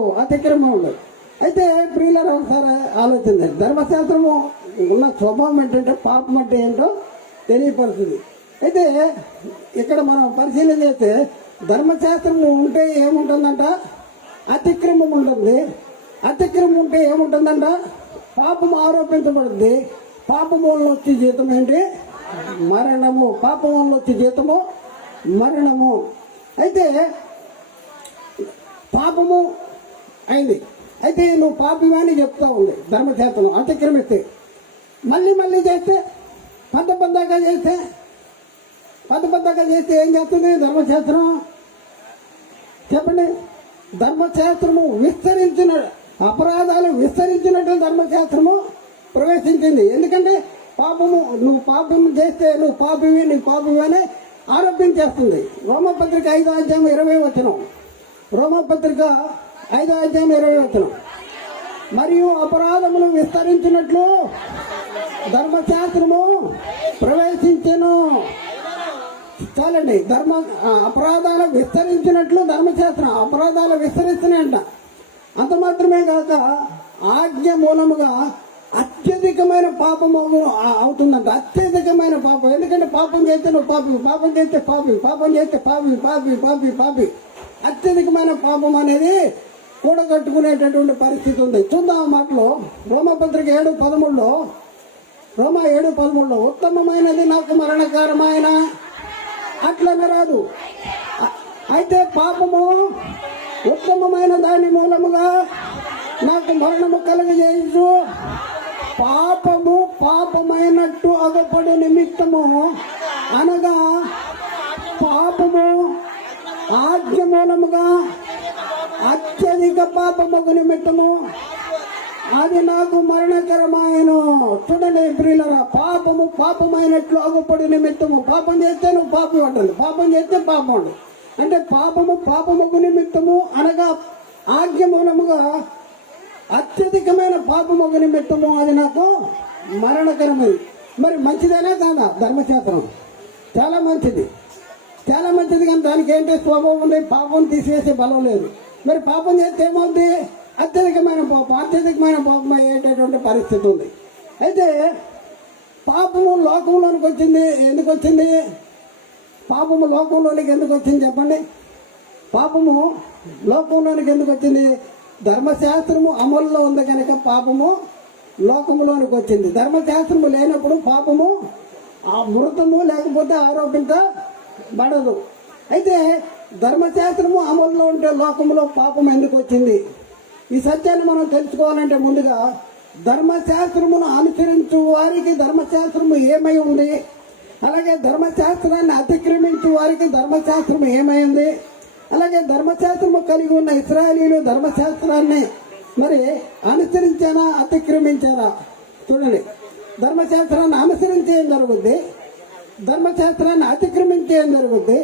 అయితే ప్రియులారా ఒకసారి ఆలోచించండి. ధర్మశాస్త్రము ఉన్న స్వభావం ఏంటంటే పాపం అంటే ఏంటో తెలియపరుస్తుంది. అయితే ఇక్కడ మనం పరిశీలన చేస్తే ధర్మశాస్త్రము ఉంటే ఏముంటుందంట? అతిక్రమం ఉంటుంది. అతిక్రమం ఉంటే ఏముంటుందంట? పాపం ఆరోపించబడుతుంది. పాపం వల్ల వచ్చే జీతం ఏంటి? మరణము. పాపం వల్ల వచ్చే జీతము మరణము. అయితే పాపము అయింది. అయితే నువ్వు పాపివని చెప్తా ఉంది ధర్మశాస్త్రం. అతిక్రమిస్తే మళ్ళీ చేస్తే పద్దగా చేస్తే ఏం చేస్తుంది ధర్మశాస్త్రం? చెప్పండి. ధర్మశాస్త్రము అపరాధాలు విస్తరించినట్టు ధర్మశాస్త్రము ప్రవేశించింది. ఎందుకంటే నువ్వు పాపం చేస్తే నువ్వు పాపివి అని ఆరోపించేస్తుంది. రోమపత్రిక 5:20 రోమపత్రిక 5:20 మరియు అపరాధములు విస్తరించినట్లు ధర్మశాస్త్రము ప్రవేశించెను. చాలండి. అపరాధాలు విస్తరించినట్లు ధర్మశాస్త్రం అపరాధాలు విస్తరిస్తున్నాయంట. అంత మాత్రమే కాక ఆజ్ఞ మూలముగా అత్యధికమైన పాపము అవుతుందంట. అత్యధికమైన పాపం. ఎందుకంటే పాపం చేస్తే నువ్వు పాపం చేస్తే పాపి. అత్యధికమైన పాపం అనేది కూడగట్టుకునేటటువంటి పరిస్థితి ఉంది. చూద్దాం ఆ మాటలో. రోమపత్రిక 7:13 ఉత్తమమైనది నాకు మరణకరమైన అట్లనే రాదు. అయితే పాపము ఉత్తమమైన దాని మూలముగా నాకు మరణము కలుగజేయచ్చు. పాపమైనట్టు అగపడు నిమిత్తము అనగా పాపము ఆజ్ఞ మూలముగా అత్యధిక పాపముకు నిమిత్తము అది నాకు మరణకరమాయను. చూడండి ప్రియులరా, పాపమైనట్లు అగుపడి నిమిత్తము. పాపం చేస్తే నువ్వు పాపం ఉంటుంది, పాపం చేస్తే పాపం ఉండదు. అంటే పాపముకు నిమిత్తము అనగా ఆజ్ఞ మూలముగా అత్యధికమైన పాపముకు నిమిత్తము అది నాకు మరణకరమైంది. మరి మంచిదేనా కాదా? ధర్మశాస్త్రం చాలా మంచిది, చాలా మంచిది. కానీ దానికి ఏంటో స్వభావం ఉంది, పాపం తీసివేసే బలం లేదు. మరి పాపం చేస్తే ఏమవుతుంది? అత్యధికమైన పాపం అయ్యేటటువంటి పరిస్థితి ఉంది. అయితే పాపము లోకంలోనికి వచ్చింది. ఎందుకు వచ్చింది పాపము? లోకంలోనికి ఎందుకు వచ్చింది చెప్పండి? పాపము లోకంలోనికి ఎందుకు వచ్చింది? ధర్మశాస్త్రము అమల్లో ఉంది కనుక పాపము లోకంలోనికి వచ్చింది. ధర్మశాస్త్రము లేనప్పుడు పాపము ఆ మృతము లేకపోతే ఆరోపించబడదు. అయితే ధర్మశాస్త్రము అమల్లో ఉంటే లోకంలో పాపం ఎందుకు వచ్చింది? ఈ సత్యాన్ని మనం తెలుసుకోవాలంటే ముందుగా ధర్మశాస్త్రమును అనుసరించు వారికి ధర్మశాస్త్రము ఏమై ఉంది, అలాగే ధర్మశాస్త్రాన్ని అతిక్రమించు వారికి ధర్మశాస్త్రం ఏమై ఉంది, అలాగే ధర్మశాస్త్రము కలిగి ఉన్న ఇశ్రాయేలీయులు ధర్మశాస్త్రాన్ని మరి అనుసరించారా అతిక్రమించారా? చూడండి, ధర్మశాస్త్రాన్ని అనుసరించి ఏం జరుగుద్ది, ధర్మశాస్త్రాన్ని అతిక్రమించి ఏం జరుగుద్ది?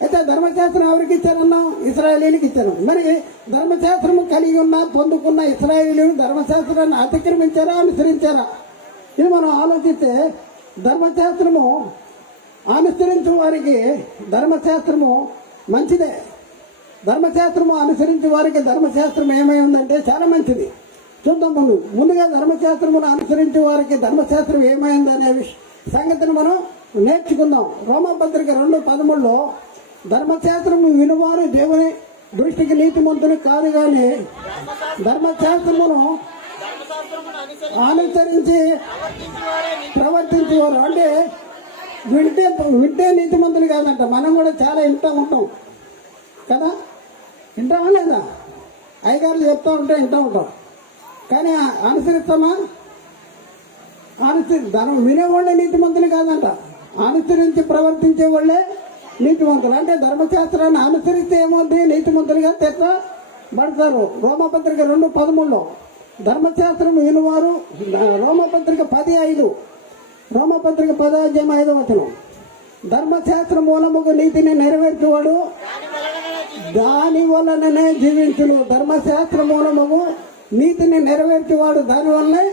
అయితే ధర్మశాస్త్రం ఎవరికి ఇచ్చారన్నాం? ఇశ్రాయేలీయులకు ఇచ్చారు. మరి ధర్మశాస్త్రము కలిగి ఉన్న పొందుకున్న ఇశ్రాయేలీయులు ధర్మశాస్త్రాన్ని అతిక్రమించారా అనుసరించారా? ఇది మనం ఆలోచిస్తే ధర్మశాస్త్రము అనుసరించే వారికి ధర్మశాస్త్రము మంచిదే. ధర్మశాస్త్రము అనుసరించే వారికి ధర్మశాస్త్రం ఏమై ఉందంటే చాలా మంచిది. చూద్దాం ముందుగా ధర్మశాస్త్రమును అనుసరించే వారికి ధర్మశాస్త్రం ఏమైందనే సంగతిని మనం నేర్చుకుందాం. రోమాపత్రిక 2:13 ధర్మశాస్త్రము వినువారు దేవుని దృష్టికి నీతిమంతులు కాదు కానీ ధర్మశాస్త్రమును అనుసరించి ప్రవర్తించేవారు. అంటే వింటే నీతిమంతులు కాదంట. మనం కూడా చాలా వింటూ ఉంటాం కదా, వింటామా లేదా? అయ్యగారులు చెప్తా ఉంటే వింటూ ఉంటాం, కానీ అనుసరిస్తామా? ధనం వినేవాళ్ళే నీతిమంతులు కాదంట, అనుసరించి ప్రవర్తించే వాళ్ళే నీతిమంతులు. అంటే ధర్మశాస్త్రాన్ని అనుసరిస్తే ఏమవుతుంది? నీతిమంతులుగా తెచ్చబడతారు. రోమపత్రిక 2:13 ధర్మశాస్త్రం వినువారు. రోమపత్రిక 10:5 రోమపత్రిక 10:5 ధర్మశాస్త్ర మూలముకు నీతిని నెరవేర్చేవాడు దాని వలననే జీవించును. ధర్మశాస్త్ర మూలముకు నీతిని నెరవేర్చేవాడు దాని వల్లనే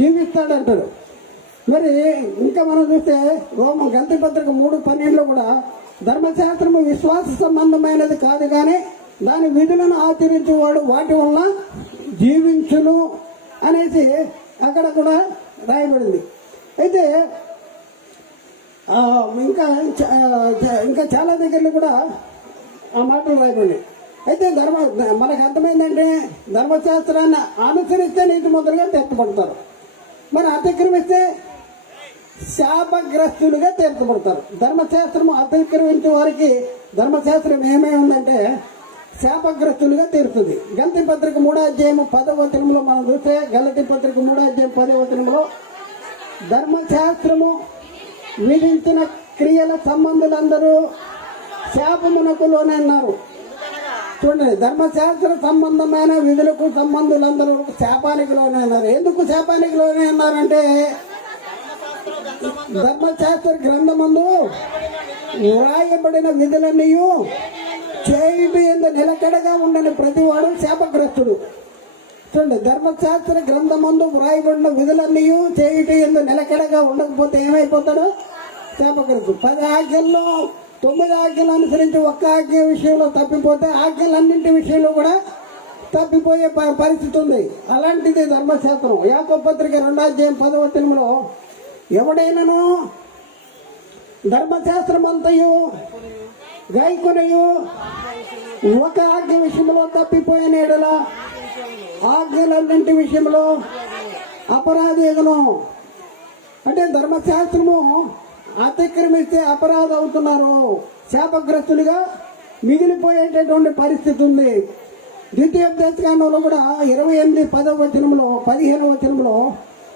జీవిస్తాడంటాడు. మరి ఇంకా మనం చూస్తే గంతి పత్రిక 3:12 కూడా ధర్మశాస్త్రము విశ్వాస సంబంధమైనది కాదు కానీ దాని విధులను ఆచరించేవాడు వాటి వల్ల జీవించును అనేసి అక్కడ కూడా రాయబడింది. అయితే ఇంకా చాలా దగ్గరలో కూడా ఆ మాటలు రాయబడి. అయితే మనకు అర్థమైందంటే ధర్మశాస్త్రాన్ని అనుసరిస్తే నీతిమంతులుగా తీర్చబడతారు, మరి అతిక్రమిస్తే శాపగ్రస్తులుగా తీర్చబడతారు. ధర్మశాస్త్రము అతిక్రమించే వారికి ధర్మశాస్త్రం ఏమై ఉందంటే శాపగ్రస్తులుగా తీరుతుంది. గలతీ పత్రిక 3:10 మనం చూస్తే గలతీ పత్రిక 3:10 ధర్మశాస్త్రము విధించిన క్రియల సంబంధులందరూ శాపమునకు లోనే అన్నారు. చూడండి, ధర్మశాస్త్ర సంబంధమైన విధులకు సంబంధులందరూ శాపానికి లోనే అన్నారు. ఎందుకు శాపానికి లోనే అన్నారంటే ధర్మశాస్త్ర గ్రంథమందు వ్రాయబడిన విధులన్నీ చేయుట ఎందు నిలకడగా ఉండని ప్రతివాడు శాపగ్రస్తుడు. చూడండి, ధర్మశాస్త్ర గ్రంథమందు వ్రాయబడిన విధులన్నీ చేయుట ఎందు నిలకడగా ఉండకపోతే ఏమైపోతాడు? శాపగ్రస్తుడు. 10 ఆజ్ఞల్లో 9 ఆజ్ఞలు అనుసరించి ఒక్క ఆజ్ఞ విషయంలో తప్పిపోతే ఆజ్ఞలన్నింటి విషయంలో కూడా తప్పిపోయే పరిస్థితి ఉంది. అలాంటిది ధర్మశాస్త్రం. యాకోబు పత్రిక 2:10 ఎవడైనాను ధర్మశాస్త్రం అంతయు గైకొనయు ఒక ఆజ్ఞ విషయంలో తప్పిపోయిన ఎడల ఆజ్ఞలన్నింటి విషయంలో అపరాధేగును. అంటే ధర్మశాస్త్రము అతిక్రమిస్తే అపరాధం అవుతున్నారు, శాపగ్రస్తులుగా మిగిలిపోయేటటువంటి పరిస్థితి ఉంది. ద్వితీయోపదేశకాండంలో కూడా 28:15 15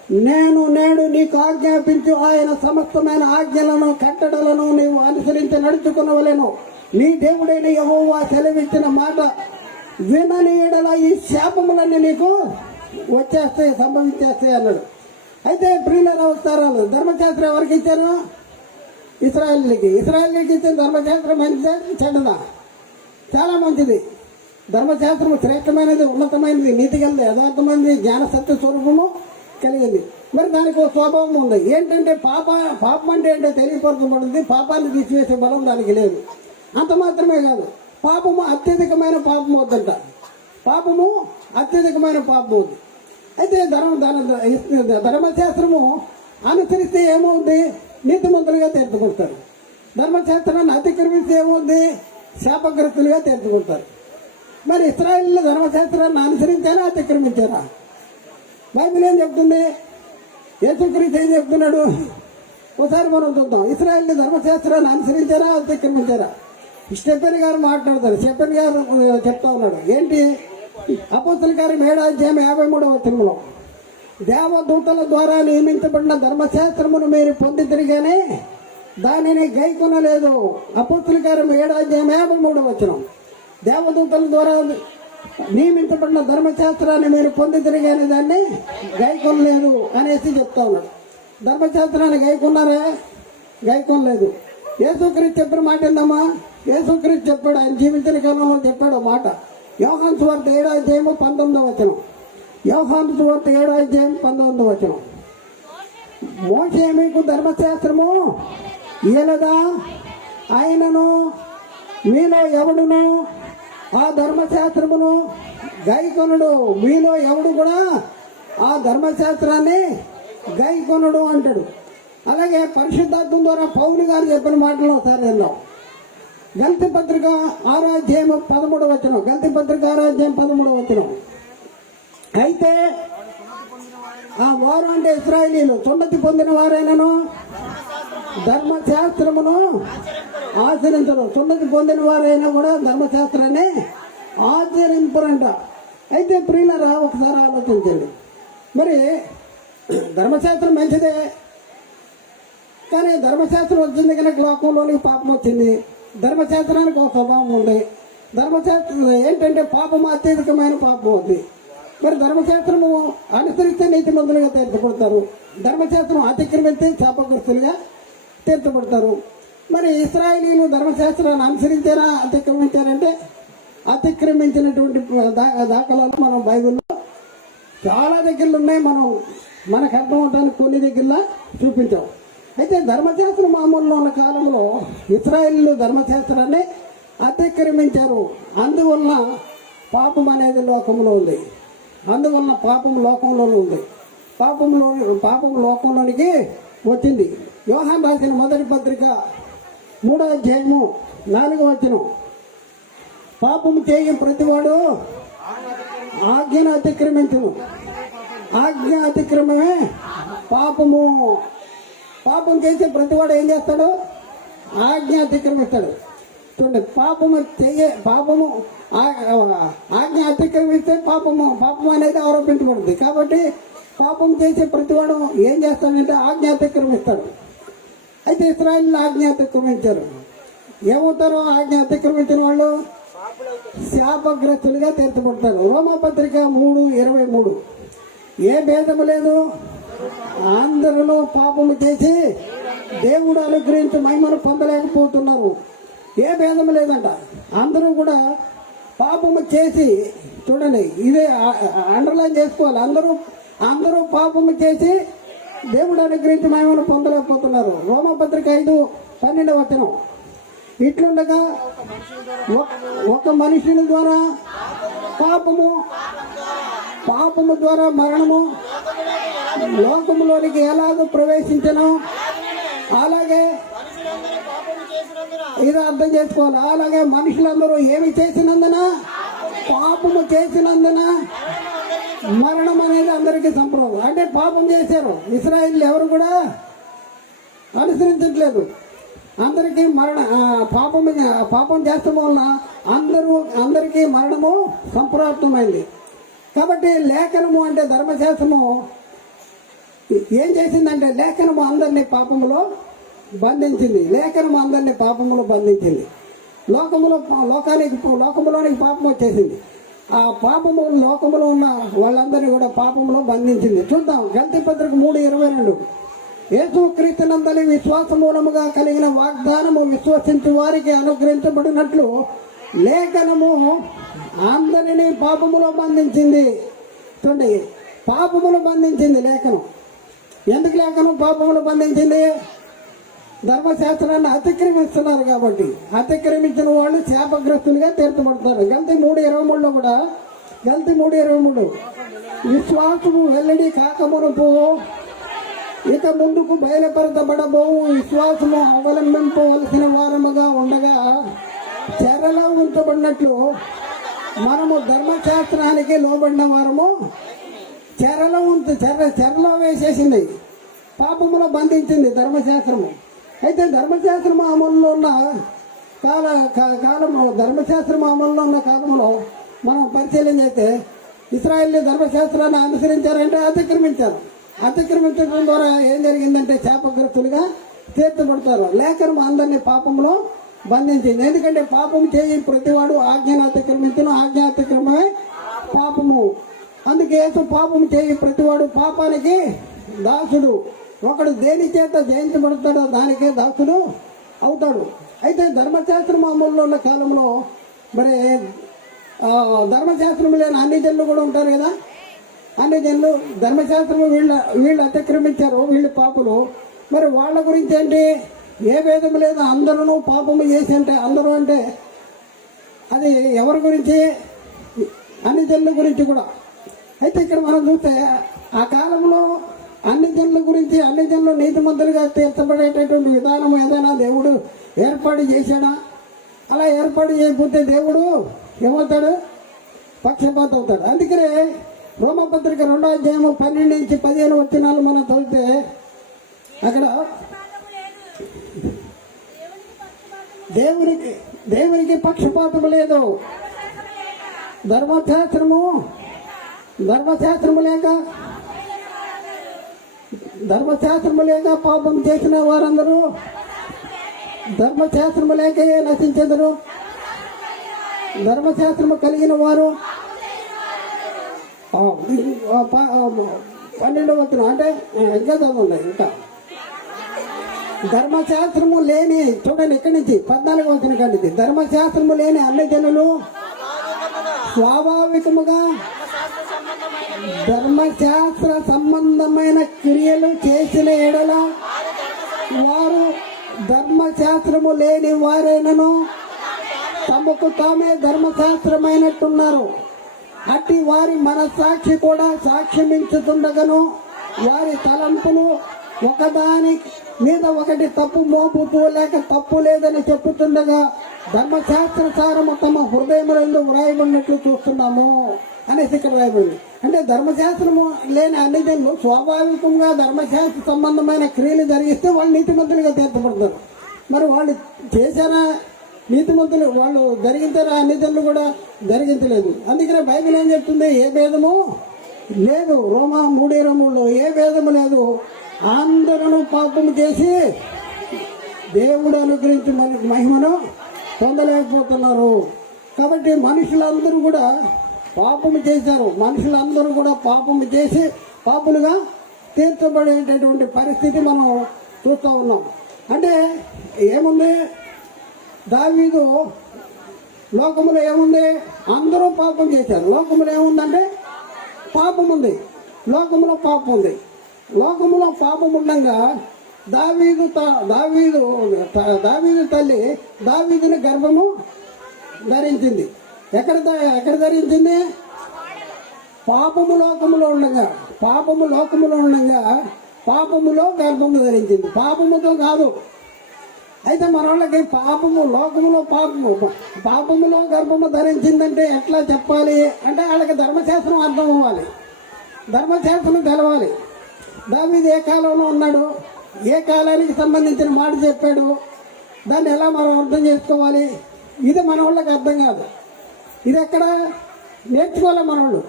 నేను నేడు నీకు ఆజ్ఞాపించు ఆయన సమస్తమైన ఆజ్ఞలను కట్టడలను నీవు అనుసరించి నడుచుకునవలెను. నీ దేవుడైన యెహోవా సెలవిచ్చిన మాట వినని ఎడల ఈ శాపములన్నీ నీకు వచ్చేస్తాయి, సంభవించేస్తాయి అన్నాడు. అయితే ప్రియుల అవతారాలు ధర్మశాస్త్రం ఎవరికి ఇచ్చారు? ఇశ్రాయేలీకి. ఇశ్రాయేలీకి ఇచ్చిన ధర్మశాస్త్రం మంచిదా చెడ్డదా? చాలా మంచిది. ధర్మశాస్త్రం శ్రేష్టమైనది, ఉన్నతమైనది, నీతి కలిది, యథార్థమైనది, జ్ఞాన సత్య స్వరూపము కలిగింది. మరి దానికి ఒక స్వభావం ఉంది. ఏంటంటే పాపం అంటే ఏంటో తెలియపరచబడింది. పాపాన్ని తీసివేసే బలం దానికి లేదు. అంత మాత్రమే కాదు, పాపము అత్యధికమైన పాపం వద్దంట. పాపము అత్యధికమైన పాపం ఉంది. అయితే ధర్మశాస్త్రము అనుసరిస్తే ఏమవుద్ది? నీతిమంతులుగా తీర్చుకుంటారు. ధర్మశాస్త్రాన్ని అతిక్రమిస్తే ఏమవుద్ది? శాపగ్రస్తులుగా తీర్చుకుంటారు. మరి ఇశ్రాయేలు ధర్మశాస్త్రాన్ని అనుసరించారా, అతిక్రమించారా? బైబిల్ ఏం చెప్తుంది? యేసుక్రీస్తు ఏం చెప్తున్నాడు? ఒకసారి మనం చూద్దాం. ఇశ్రాయేలు ధర్మశాస్త్రాన్ని అనుసరించారా, అతిక్రమించారా? స్టెఫెన్ గారు మాట్లాడతారు. స్టెఫెన్ గారు చెప్తా ఉన్నాడు. ఏంటి? అపోస్తల కార్యం 7:53 వచనంలో దేవదూతల ద్వారా నియమించబడిన ధర్మశాస్త్రమును మీరు పొందితిరిగానే దానిని గైకొనలేదు. అపోస్తల కార్యం 7:53 వచనం. దేవదూతల ద్వారా నియమించబడిన ధర్మశాస్త్రాన్ని మీరు పొందితిరిగానే దాన్ని గైకొనలేదు అనేసి చెప్తా ఉన్నాడు. ధర్మశాస్త్రాన్ని గైకొన్నారా? గైకొనలేదు. యేసుక్రీస్తు చెప్పిన మాట ఏందమ్మా? యేసుక్రీస్తు చెప్పాడు, ఆయన జీవించిన కాలంలో చెప్పాడు మాట. యోహాను సువార్త 7:19 వచనం. యోహాను సువార్త 7:19 వచనం. మోషే మీకు ధర్మశాస్త్రము ఇయ్యలేదా? ఆయనను మీలో ఎవడును ఆ ధర్మశాస్త్రమును గైకొనడు. మీలో ఎవడు కూడా ఆ ధర్మశాస్త్రాన్ని గైకొనడు అంటాడు. అలాగే పరిశుద్ధాత్మ ద్వారా పౌలు గారు చెప్పిన మాటలు ఒకసారి విందాం. గల్తీ పత్రిక 6:13 వచనం. గల్తీ పత్రిక 6:13 వచనం. అయితే ఆ వారు అంటే ఇశ్రాయేలీలు సున్నతి పొందిన వారైనను ధర్మశాస్త్రమును ఆచరించరు. సున్నతి పొందిన వారైనా కూడా ధర్మశాస్త్రాన్ని ఆచరింపరంట. అయితే ప్రియులరా ఒకసారి ఆలోచించండి. మరి ధర్మశాస్త్రం మంచిదే, కానీ ధర్మశాస్త్రం వచ్చింది కనుక లోకంలోనికి పాపం వచ్చింది. ధర్మశాస్త్రానికి ఒక స్వభావం ఉంది. ధర్మశాస్త్రం ఏంటంటే పాపము అత్యధికమైన పాపం ఉంది. మరి ధర్మశాస్త్రము అనుసరిస్తే నీతిమంతులుగా తీర్చబడతారు. ధర్మశాస్త్రం అతిక్రమిస్తే శాపగ్రస్తులుగా తీర్చబడతారు. మరి ఇశ్రాయేలీలు ధర్మశాస్త్రాన్ని అనుసరించారా, అతిక్రమించారంటే అతిక్రమించినటువంటి దాఖలాలు మనం బైబిల్లో చాలా దగ్గరలో ఉన్నాయి. మనకు అర్థం అవడానికి కొన్ని దగ్గరలో చూపించాం. అయితే ధర్మశాస్త్రం మామూలులో ఉన్న కాలంలో ఇశ్రాయేలీలు ధర్మశాస్త్రాన్ని అతిక్రమించారు. అందువలన పాపం అనేది లోకంలో ఉంది. అందువలన పాపం లోకంలోనే ఉంది. పాపం లోకంలోనికి వచ్చింది. యోహాను రాసిన మొదటి పత్రిక 3:4 వచనం. పాపము చేయ ప్రతివాడు ఆజ్ఞను అతిక్రమించును. ఆజ్ఞ అతిక్రమమే పాపము. పాపం చేసే ప్రతివాడు ఏం చేస్తాడు? ఆజ్ఞ అతిక్రమిస్తాడు. చూడండి, పాపము ఆజ్ఞ అతిక్రమిస్తే పాపం అనేది ఆరోపించబడుతుంది. కాబట్టి పాపం చేసే ప్రతివాడు ఏం చేస్తాడంటే ఆజ్ఞ అతిక్రమిస్తాడు. అయితే ఇశ్రాయేలు ఆజ్ఞ అతిక్రమించారు. ఏమవుతారు? ఆజ్ఞ అతిక్రమించిన వాళ్ళు శాపగ్రస్తులుగా తీర్చబడతారు. రోమాపత్రిక 3:23. ఏ భేదము లేదు, అందరూ పాపము చేసి దేవుడు అనుగ్రహించి మహిమను పొందలేకపోతున్నారు. ఏ భేదం లేదంట. అందరూ కూడా పాపము చేసి, చూడండి ఇదే అండర్లైన్ చేసుకోవాలి, అందరూ పాపము చేసి దేవుడు అనుగ్రహించి మహిమను పొందలేకపోతున్నారు. రోమపత్రిక 5:12 వచనం. ఇట్లుండగా ఒక మనుషుని ద్వారా పాపము ద్వారా మరణము లోకములోనికి ఎలాగో ప్రవేశించను, అలాగే ఇది అర్థం చేసుకోవాలి. అలాగే మనుషులందరూ ఏమి చేసినందున, పాపము చేసినందున మరణం అనేది అందరికీ సంప్రదాయం. అంటే పాపం చేశారు. ఇశ్రాయేలు ఎవరు కూడా అనుసరించట్లేదు. అందరికీ పాపం చేస్తడం వలన అందరికీ మరణము సంప్రాప్తమైంది. కాబట్టి లేఖనము అంటే ధర్మశాస్త్రము ఏం చేసిందంటే లేఖనము అందరినీ పాపములో బంధించింది. లేఖనము అందరినీ పాపములో బంధించింది. లోకములోనికి పాపం వచ్చేసింది. ఆ పాపము లోకములో ఉన్న వాళ్ళందరినీ కూడా పాపములో బంధించింది. చూద్దాం గల్తీ పత్రిక 3:22. యేసు క్రీస్తునందలి విశ్వాస మూలముగా కలిగిన వాగ్దానము విశ్వసించు వారికి అనుగ్రహించబడినట్లు లేఖనము అందరినీ పాపములో బంధించింది. చూడండి, పాపములు బంధించింది లేఖనం. ఎందుకు లేఖనం పాపములు బంధించింది? ధర్మశాస్త్రాన్ని అతిక్రమిస్తున్నారు కాబట్టి. అతిక్రమించిన వాళ్ళు శాపగ్రస్తులుగా తీర్చబడతారు. గల్తీ 3:23లో కూడా, గల్తీ 3:23 విశ్వాసము వెల్లడి కాకమునుపు ఇక ముందుకు బయలుపరచబడబోవు విశ్వాసము అవలంబింపవలసిన వారముగా ఉండగా చెరలో ఉంచబడినట్లు మనము ధర్మశాస్త్రానికి లోబడిన వారము చెరలో వేసేసింది, పాపములో బంధించింది ధర్మశాస్త్రము. అయితే ధర్మశాస్త్రం అమలులో ఉన్న కాలంలో కాలంలో మనం పరిశీలన చేస్తే ఇశ్రాయేలు ధర్మశాస్త్రాన్ని అనుసరించారంటే అతిక్రమించడం ద్వారా ఏం జరిగిందంటే శాపగ్రస్తులుగా తీర్చబడతారు. లేఖనం అందరినీ పాపంలో బంధించింది. ఎందుకంటే పాపం చేయి ప్రతివాడు ఆజ్ఞను అతిక్రమించను, ఆజ్ఞ అతిక్రమమే పాపము. అందుకే పాపం చేయి ప్రతివాడు పాపానికి దాసుడు. ఒకడు దేని చేత జయించబడతాడో దానికే దాసుడు అవుతాడు. అయితే ధర్మశాస్త్రం అమలులో ఉన్న కాలంలో మరి ధర్మశాస్త్రం లేని అన్ని జనులు కూడా ఉంటారు కదా. అన్ని జనులు ధర్మశాస్త్రం వీళ్ళు అతిక్రమించారు, వీళ్ళు పాపులు. మరి వాళ్ళ గురించి ఏంటి? ఏ భేదం లేదు, అందరూ పాపము చేసి అంటే అందరూ అంటే అది ఎవరి గురించి? అన్ని జనుల గురించి కూడా. అయితే ఇక్కడ మనం చూస్తే ఆ కాలంలో అన్ని జనుల గురించి, అన్ని జనులు నీతిమంతులుగా తీర్చబడేటటువంటి విధానం ఏదైనా దేవుడు ఏర్పాటు చేశాడా? అలా ఏర్పాటు చేయకపోతే దేవుడు ఏమవుతాడు? పక్షపాతం అవుతాడు. అందుకనే రోమపత్రిక 2:12-15 వచనాలు మనం చదివితే అక్కడ దేవునికి పక్షపాతం లేదు. ధర్మశాస్త్రము లేక పాపం చేసిన వారందరూ ధర్మశాస్త్రము లేక నశించెదరు. ధర్మశాస్త్రము కలిగిన వారు 12వ వచనం అంటే ఇంకా చదవండి. ఇంకా ధర్మశాస్త్రము లేని, చూడండి ఇక్కడి నుంచి 14వ వచనం కండి, ధర్మశాస్త్రము లేని అన్ని జనులు స్వాభావికముగా ధర్మశాస్త్ర సంబంధమైన క్రియలు చేసిన ఎడల వారు ధర్మశాస్త్రము లేని వారైనను తమకు తామే ధర్మశాస్త్రమైనట్టున్నారు. అట్టి వారి మనస్సాక్షి కూడా సాక్ష్యమించుతుండగను వారి తలంపులు ఒకదాని మీద ఒకటి తప్పు మోపుతూ లేక తప్పు లేదని చెప్పుతుండగా ధర్మశాస్త్ర సారము తమ హృదయములందు వ్రాయబడినట్లు చూస్తున్నాము అనేసి ఇక్కడ రాయబడింది. అంటే ధర్మశాస్త్రము లేని అన్ని జనులు స్వాభావికంగా ధర్మశాస్త్ర సంబంధమైన క్రియలు జరిగిస్తే వాళ్ళు నీతిమంతులుగా తీర్చబడతారు. మరి వాళ్ళు చేశారా? నీతిమంతులు వాళ్ళు జరిగించారా? అన్ని జనులు కూడా జరిగించలేదు. అందుకనే బైబిల్ ఏం చెప్తుంది? ఏ భేదము లేదు. రోమా 3:23లో ఏ భేదము లేదు. అందరూ పాపము చేసి దేవుడు అనుగ్రహించి మహిమను పొందలేకపోతున్నారు. కాబట్టి మనుషులందరూ కూడా పాపము చేశారు. మనుషులందరూ కూడా పాపము చేసి పాపులుగా తీర్చబడేటటువంటి పరిస్థితి మనం చూస్తూ ఉన్నాం. అంటే ఏముంది? దావీదు లోకములో ఏముంది? అందరూ పాపం చేశారు. లోకములో ఏముందంటే పాపం ఉంది. లోకములో పాపం ఉంది. లోకములో పాపం ఉండగా దావీదు తల్లి దావీదుని గర్భము ధరించింది. ఎక్కడ ధరించింది? పాపము లోకములో ఉండగా పాపములో గర్భము ధరించింది. పాపముతో కాదు. అయితే మన వాళ్ళకి పాపములో గర్భము ధరించిందంటే ఎట్లా చెప్పాలి అంటే వాళ్ళకి ధర్మశాస్త్రం అర్థం అవ్వాలి, ధర్మశాస్త్రం తెలవాలి. దావీదు ఏ కాలంలో ఉన్నాడు, ఏ కాలానికి సంబంధించిన మాట చెప్పాడు, దాన్ని ఎలా మనం అర్థం చేసుకోవాలి, ఇది మన వాళ్ళకి అర్థం కాదు. ఇది ఎక్కడ నేర్చుకోలే మన వాళ్ళు,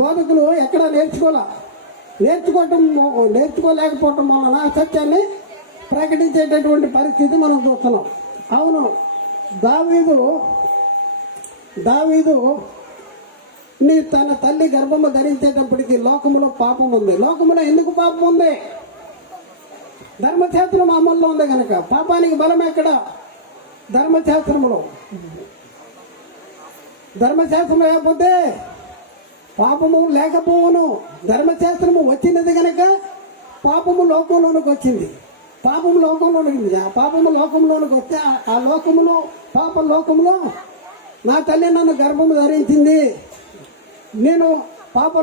బోధకులు ఎక్కడ నేర్చుకోలే. నేర్చుకోలేకపోవటం వలన అసత్యాన్ని ప్రకటించేటటువంటి పరిస్థితి మనం చూస్తున్నాం. అవును, దావీదు నీ తన తల్లి గర్భము ధరించేటప్పటికి లోకములో పాపం ఉంది. లోకములో ఎందుకు పాపం ఉంది? ధర్మశాస్త్రం అమల్లో ఉంది కనుక. పాపానికి బలం ఎక్కడ? ధర్మశాస్త్రములో. ధర్మశాస్త్రం లేకపోతే పాపము లేకపోవును. ధర్మశాస్త్రము వచ్చినది కనుక పాపము లోకంలోనికి వచ్చింది. పాపము లోకంలోనికి వస్తే ఆ లోకములో పాప లోకములో నా తల్లి నన్ను గర్భము ధరించింది, నేను పాపము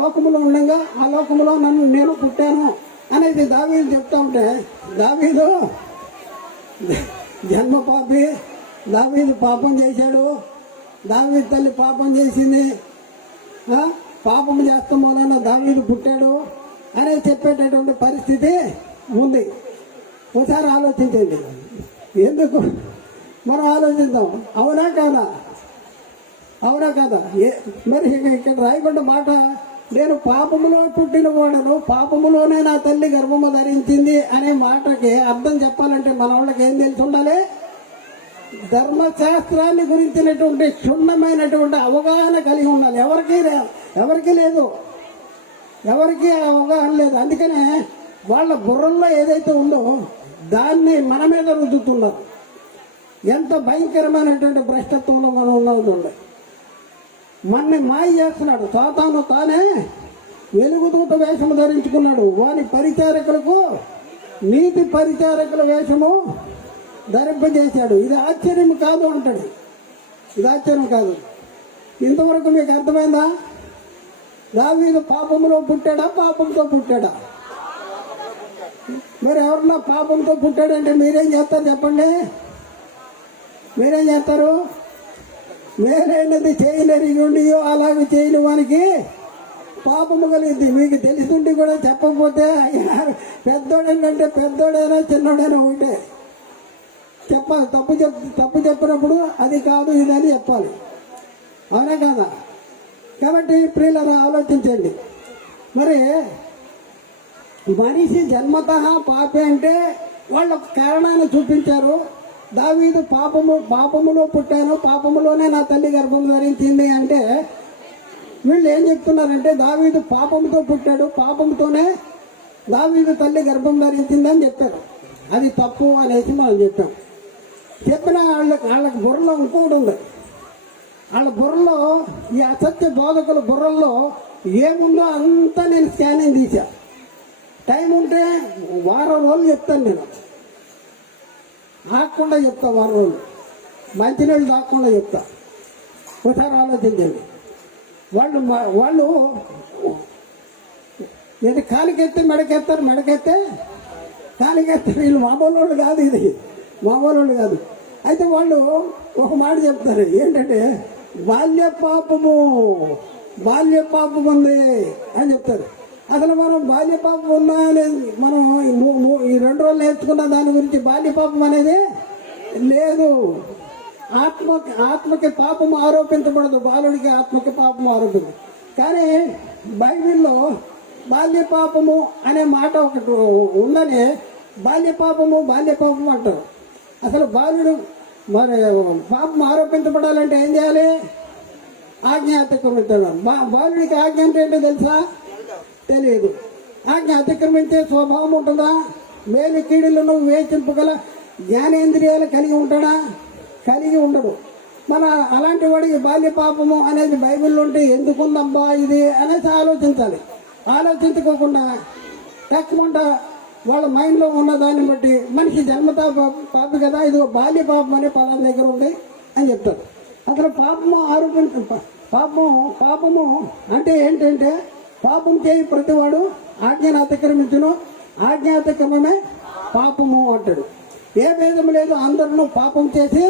లోకములో ఉండగా ఆ లోకములో నేను పుట్టాను అనేది దావీదు చెప్తా ఉంటే, దావీదు జన్మ పాపి, దావీదు పాపం చేశాడు, దావీదు తల్లి పాపం చేసింది, పాపం చేస్తాం వలన దావీదు పుట్టాడు అనేది చెప్పేటటువంటి పరిస్థితి ఉంది. ఒకసారి ఆలోచించండి. ఎందుకు మనం ఆలోచిద్దాం. అవునా కాదా? మరి ఇక్కడ రాయబడ్డ మాట, నేను పాపములో పుట్టిన వాడను, పాపములోనే నా తల్లి గర్భము ధరించింది అనే మాటకి అర్థం చెప్పాలంటే మన వాళ్ళకి ఏం తెలిసి ఉండాలి? ధర్మశాస్త్రాన్ని గురించినటువంటి క్షుణ్ణమైనటువంటి అవగాహన కలిగి ఉండాలి. ఎవరికి లేదు, ఎవరికి అవగాహన లేదు. అందుకనే వాళ్ళ బుర్రల్లో ఏదైతే ఉందో దాన్ని మన మీద రుద్దుతున్నారు. ఎంత భయంకరమైనటువంటి భ్రష్టత్వంలో మనం ఉన్నది. మనని మాయ చేస్తున్నాడు సాతాను. తానే వెలుగుదూత వేషము ధరించుకున్నాడు. వాని పరిచారకులకు నీతి పరిచారకుల వేషము ధరింపజేశాడు. ఇది ఆశ్చర్యం కాదు అంటాడు. ఇది ఆశ్చర్యం కాదు. ఇంతవరకు మీకు అర్థమైందా? దావీదు పాపములో పుట్టాడా, పాపంతో పుట్టాడా? మరి ఎవరన్నా పాపంతో పుట్టాడంటే మీరేం చేస్తారు చెప్పండి? మీరేం చేస్తారు? మేలైనది చేయనరిగుండియో అలాగే చేయని వానికి పాపము కలిగింది. మీకు తెలుసుండి కూడా చెప్పకపోతే పెద్దోడేంటంటే పెద్దోడైనా చిన్నోడైనా ఒకటే చెప్పాలి. తప్పు చెప్పినప్పుడు అది కాదు ఇదని చెప్పాలి. అవునా కాదా? కాబట్టి ప్రియులారా ఆలోచించండి. మరి మనిషి జన్మతః పాపి అంటే వాళ్ళ కారణాన్ని చూపించారు. దావీదు పాపములో పుట్టాను, పాపములోనే నా తల్లి గర్భం ధరించింది అంటే వీళ్ళు ఏం చెప్తున్నారంటే దావీదు పాపంతో పుట్టాడు, పాపంతోనే దావీదు తల్లి గర్భం ధరించింది అని చెప్పారు. అది తప్పు అనేసి మనం చెప్పాం. చెప్పిన వాళ్ళకి బుర్రలో ఇంకోటి ఉంది. వాళ్ళ బుర్రలో ఈ అసత్య బోధకుల బుర్రల్లో ఏముందో అంతా నేను స్కానింగ్ తీసా. టైం ఉంటే వారం రోజులు చెప్తాను. నేను ఆగకుండా చెప్తా, వారం రోజులు మంచినీళ్ళు తాగకుండా చెప్తా. ఒకసారి ఆలోచించండి. వాళ్ళు ఇది కాలికెత్తే మెడకెత్తారు, మెడకెత్తే కాలికెత్తారు. వీళ్ళు మామూలు కాదు, ఇది మామూలు కాదు. అయితే వాళ్ళు ఒక మాట చెప్తారు, ఏంటంటే బాల్య పాపము ఉంది అని చెప్తారు. అసలు మనం బాల్య పాపం ఉందా అనేది మనం ఈ 2 రోజులు నేర్చుకున్న దాని గురించి బాల్య పాపం అనేది లేదు. ఆత్మకి పాపము ఆరోపించబడదు, బాలుడికి ఆత్మకి పాపము ఆరోపించదు. కానీ బైబిల్లో బాల్య పాపము అనే మాట ఒకటి ఉందని బాల్య పాపము అంటారు. అసలు బాలుడు మరి పాపం ఆరోపించబడాలంటే ఏం చేయాలి? ఆజ్ఞ అతిక్రమించడం. బాలుడికి ఆజ్ఞ అంటే ఏంటో తెలుసా? తెలియదు. ఆజ్ఞ అతిక్రమించే స్వభావం ఉంటుందా? మేలు కీడులను వేచింపగల జ్ఞానేంద్రియాలు కలిగి ఉంటాడా? కలిగి ఉండడు. మన అలాంటి వాడికి బాల్య పాపము అనేది బైబిల్లో ఉంటే ఎందుకుందబ్బా ఇది అనేసి ఆలోచించాలి. ఆలోచించుకోకుండా తక్కువ వాళ్ళ మైండ్లో ఉన్న దాన్ని బట్టి మనిషి జన్మతా పాపి కదా, ఇది బాల్య పాపం అనే పదాల దగ్గర ఉంది అని చెప్తారు. అసలు పాపము అంటే ఏంటంటే పాపం చేయి ప్రతివాడు ఆజ్ఞను అతిక్రమించును, ఆజ్ఞ అతిక్రమమే పాపము అంటాడు. ఏ భేదం లేదు, అందరూ పాపం చేసి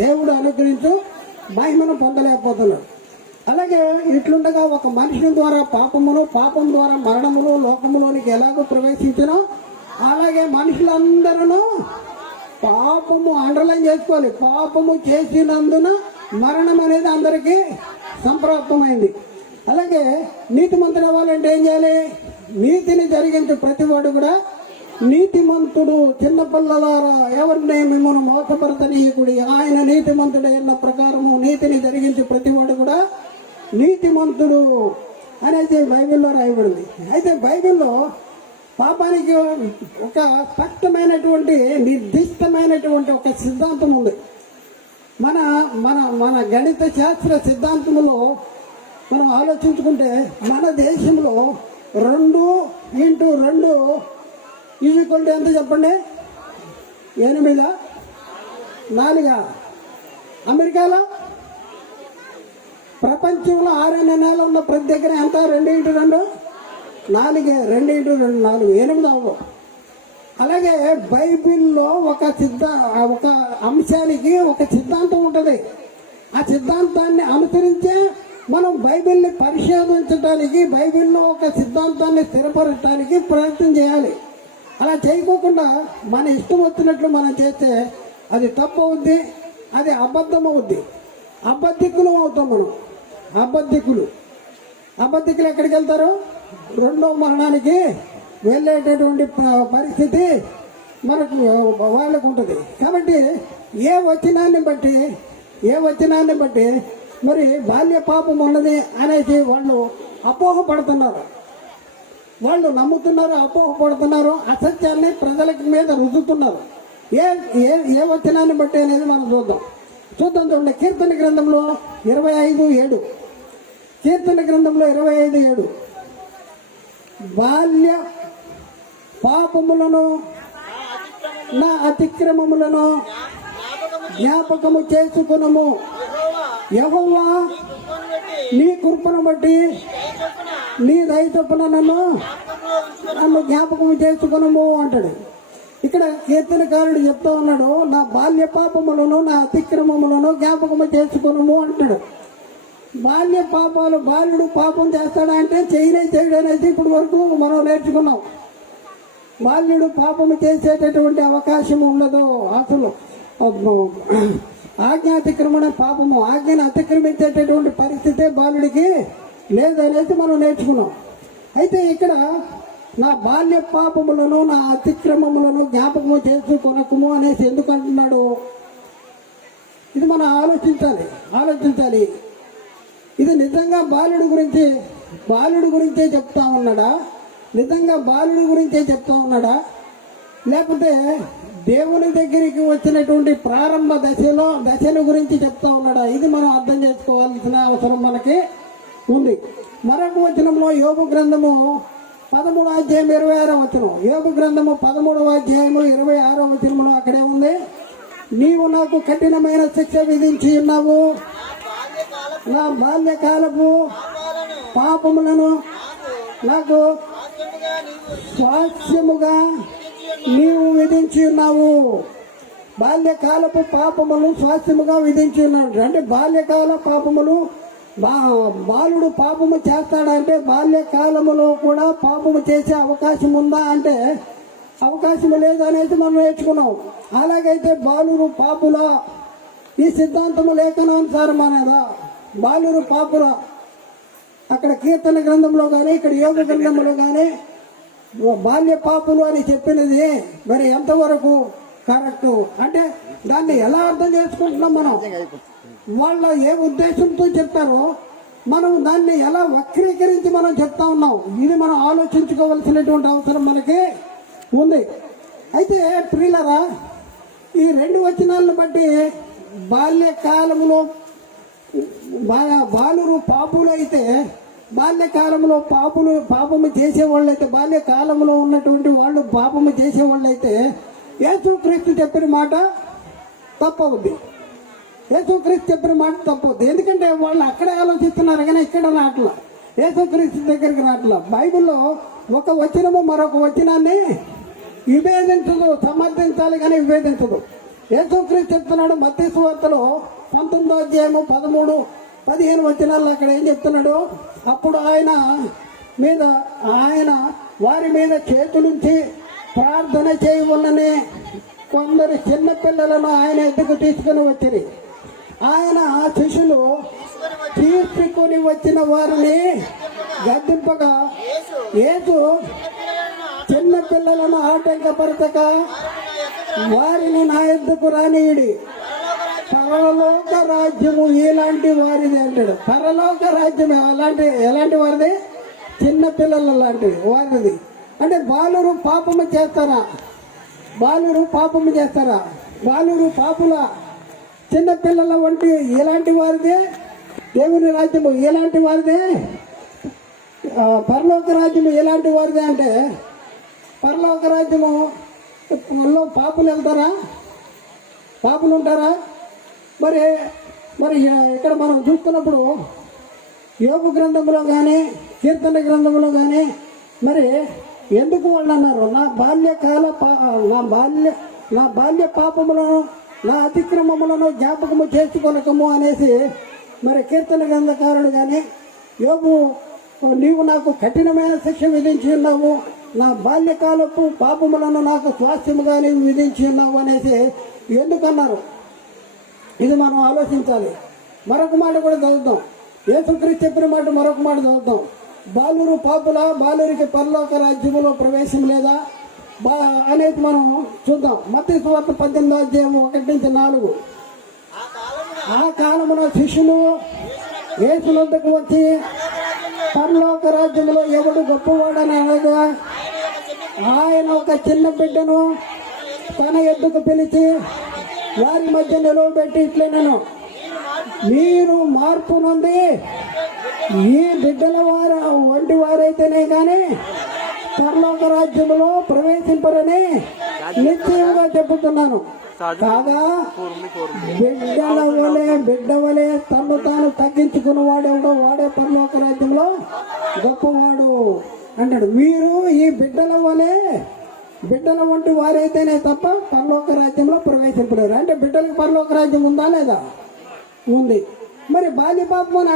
దేవుడు అనుగ్రహించు మహిమను పొందలేకపోతున్నాడు. అలాగే ఇట్లుండగా ఒక మనిషి ద్వారా పాపం ద్వారా మరణమును లోకములోనికి ఎలాగో ప్రవేశించినో అలాగే మనుషులందరూ పాపము అండర్లైన్ చేసుకోవాలి. పాపము చేసినందున మరణం అనేది అందరికీ సంప్రాప్తమైంది. అలాగే నీతిమంతుడు అవ్వాలంటే ఏం చేయాలి? నీతిని జరిగించే ప్రతివాడు కూడా నీతిమంతుడు. చిన్నపిల్లలారా ఎవరిని మిమ్మల్ని మోసపరచనీయకుడి, ఆయన నీతిమంతుడు అయిన ప్రకారము నీతిని జరిగించే ప్రతివాడు కూడా నీతిమంతుడు అనేది బైబిల్లో రాయబడింది. అయితే బైబిల్లో పాపానికి ఒక స్పష్టమైనటువంటి నిర్దిష్టమైనటువంటి ఒక సిద్ధాంతం ఉంది. మన మన మన గణిత శాస్త్ర సిద్ధాంతంలో మనం ఆలోచించుకుంటే మన దేశంలో 2 × 2 = ఎంత చెప్పండి? 8, 4. అమెరికాలో ప్రపంచంలో 6 నెలలు ఉన్న ప్రతి దగ్గర ఎంత? 2 × 2 4. 2 × 2 4 8 అవ్వదు. అలాగే బైబిల్లో ఒక అంశానికి ఒక సిద్ధాంతం ఉంటుంది. ఆ సిద్ధాంతాన్ని అనుసరించే మనం బైబిల్ని పరిశోధించడానికి, బైబిల్లో ఒక సిద్ధాంతాన్ని స్థిరపరచడానికి ప్రయత్నం చేయాలి. అలా చేయకోకుండా మన ఇష్టం వచ్చినట్లు మనం చేస్తే అది తప్పు అవుద్ది, అది అబద్ధం అవుద్ది. అబద్ధికులు అవుతాం మనం. అబద్ధికులు ఎక్కడికి వెళ్తారు? రెండో మరణానికి వెళ్ళేటటువంటి పరిస్థితి మనకు వాళ్ళకు ఉంటుంది. కాబట్టి ఏ వచనాన్ని బట్టి మరి బాల్య పాపం ఉన్నది అనేసి వాళ్ళు అపోహపడుతున్నారు, వాళ్ళు నమ్ముతున్నారు, అపోహపడుతున్నారు, అసత్యాన్ని ప్రజల మీద రుద్దుతున్నారు. ఏ వచనాన్ని బట్టి అనేది మనం చూద్దాం. చూడండి, కీర్తన గ్రంథంలో 25:7. కీర్తన గ్రంథంలో 25:7 బాల్య పాపములను నా అతిక్రమములను జ్ఞాపకము చేసుకునము. యెహోవా నీ కృపను బట్టి నీ దయ చొప్పున నన్ను జ్ఞాపకము చేసుకునము అంటాడు. ఇక్కడ కీర్తనకారుడు చెప్తా ఉన్నాడు, నా బాల్య పాపములను నా అతిక్రమములను జ్ఞాపకము చేసుకునము అంటాడు. బాల్య పాపాలు, బాలుడు పాపం చేస్తాడా అంటే చేయడం అనేది ఇప్పటి వరకు మనం నేర్చుకున్నాం. బాల్యుడు పాపము చేసేటటువంటి అవకాశం ఉండదు. అసలు ఆజ్ఞాతిక్రమణ పాపము, ఆజ్ఞను అతిక్రమించేటటువంటి పరిస్థితే బాలుడికి లేదనేది మనం నేర్చుకున్నాం. అయితే ఇక్కడ నా బాల్య పాపములను నా అతిక్రమములను జ్ఞాపకము చేసుకొనకుము అనేసి ఎందుకు అంటున్నాడు? ఇది మనం ఆలోచించాలి. ఇది నిజంగా బాలుడి గురించే చెప్తా ఉన్నాడా? నిజంగా బాలుడి గురించే చెప్తా ఉన్నాడా? లేకపోతే దేవుని దగ్గరికి వచ్చినటువంటి ప్రారంభ దశల గురించి చెప్తా ఉన్నాడా? ఇది మనం అర్థం చేసుకోవాల్సిన అవసరం మనకి ఉంది. మరొక వచనంలో యోబు గ్రంథము 13:26. యోబు గ్రంథము 13:26 అక్కడే ఉంది, నీవు నాకు కఠినమైన శిక్ష విధించి ఉన్నావు, నా బాల్యకాలపు పాపములను నాకు స్వాస్యముగా నీవు విధించి ఉన్నావు. బాల్యకాలపు పాపములు స్వాస్యముగా విధించి ఉన్నాడు. అంటే బాల్యకాల పాపములు, బాలుడు పాపము చేస్తాడంటే బాల్యకాలములో కూడా పాపము చేసే అవకాశం ఉందా అంటే అవకాశం లేదు అనేది మనం నేర్చుకున్నాం. అలాగైతే బాలురు పాపుల ఈ సిద్ధాంతము లేఖనానుసారం అనేదా? బాలురు పాపుల అక్కడ కీర్తన గ్రంథంలో కానీ ఇక్కడ యోగ గ్రంథంలో కానీ బాల్య పాపులు అని చెప్పినది మరి ఎంతవరకు కరెక్ట్ అంటే దాన్ని ఎలా అర్థం చేసుకుంటున్నాం మనం? వాళ్ళ ఏ ఉద్దేశంతో చెప్తారో మనం దాన్ని ఎలా వక్రీకరించి మనం చెప్తా ఉన్నాం. ఇది మనం ఆలోచించుకోవాల్సినటువంటి అవసరం మనకి ఉంది. అయితే ప్రియులరా, ఈ 2 వచనాలను బట్టి బాల్యకాలంలో బాలురు పాపులు అయితే, బాల్యకాలంలో పాపము చేసేవాళ్ళు అయితే, బాల్యకాలంలో ఉన్నటువంటి వాళ్ళు పాపము చేసేవాళ్ళు అయితే యేసుక్రీస్తు చెప్పిన మాట తప్పవుద్ది. యేసుక్రీస్తు చెప్పిన మాట తప్పవుద్ది. ఎందుకంటే వాళ్ళు అక్కడే ఆలోచిస్తున్నారు కానీ ఇక్కడ రాట్లా, యేసుక్రీస్తు దగ్గరికి రాట్లా. బైబిల్లో ఒక వచనము మరొక వచనాన్ని విభేదించదు, సమర్థించాలి కానీ విభేదించదు. యేసుక్రీస్తు చెప్తున్నాడు మత్తయి సువార్తలో 19:13-15 వచనాల్లో అక్కడ ఏం చెప్తున్నాడు? అప్పుడు ఆయన వారి మీద చేతులుంచి ప్రార్థన చేయవలనని కొందరు చిన్నపిల్లలను ఆయన ఎద్దుకు తీసుకుని వచ్చి ఆయన శిష్యులు తీసుకొని వచ్చిన వారిని గద్దింపగా యేసు చిన్న పిల్లలను ఆటంకపరచక వారిని నా యొద్దకు రానియుడి, పరలోక రాజ్యము ఇలాంటి వారిది అంటాడు. పరలోక రాజ్యం ఎలాంటి వారిది? చిన్న పిల్లల లాంటిది వారిది. అంటే బాలురు పాపము చేస్తారా? బాలురు పాపము చేస్తారా? బాలురు పాపుల చిన్న పిల్లల వంటి ఎలాంటి వారిదే దేవుని రాజ్యము? ఎలాంటి వారిదే? పరలోక రాజ్యము ఎలాంటి వారిదే అంటే, పరలోక రాజ్యము పాపులు వెళ్తారా? పాపులు ఉంటారా? మరి ఇక్కడ మనం చూస్తున్నప్పుడు యోగ గ్రంథంలో కానీ కీర్తన గ్రంథంలో కానీ మరి ఎందుకు వాళ్ళు అన్నారు, నా బాల్య పాపములను నా అతిక్రమములను జ్ఞాపకము చేసుకొనకము అనేసి మరి కీర్తన గ్రంథకారుడు కానీ యోగు నీవు నాకు కఠినమైన శిక్ష విధించి ఉన్నావు, నా బాల్యకాలపు పాపములను నాకు స్వాస్థ్యముగా నీవు విధించి ఉన్నావు అనేసి ఎందుకన్నారు? ఇది మనం ఆలోచించాలి. మరొక మాట కూడా చదువుతాం. యేసుక్రీస్తు చెప్పిన మాట మరొక మాట చదువుతాం. బాలురు పాపుల, బాలురికి పరలోక రాజ్యములో ప్రవేశం లేదా అనేది మనం చూద్దాం. మత్తయి సువార్త 18:1-4. ఆ కాలమున శిష్యులు యేసు వద్దకు వచ్చి పరలోక రాజ్యములో ఎవడు గొప్పవాడని అనగా ఆయన ఒక చిన్న బిడ్డను తన ఎద్దుకు పిలిచి వారి మధ్య నిలవబెట్టి ఇట్లనను, మీరు మార్పు నుండి ఈ బిడ్డల వారు వంటి వారైతేనే కానీ పరలోక రాజ్యములో ప్రవేశింపరని నిశ్చయంగా చెబుతున్నాను. కాగా బిడ్డ వలె తను తాను తగ్గించుకున్న వాడెవడో వాడే పరలోక రాజ్యంలో గొప్పవాడు అంటాడు. మీరు ఈ బిడ్డల వంటి వారైతేనే తప్ప పరలోక రాజ్యంలో ప్రవేశింపలేరు. అంటే బిడ్డలకు పరలోక రాజ్యం ఉందా లేదా? ఉంది. మరి బాల్య పాపం అని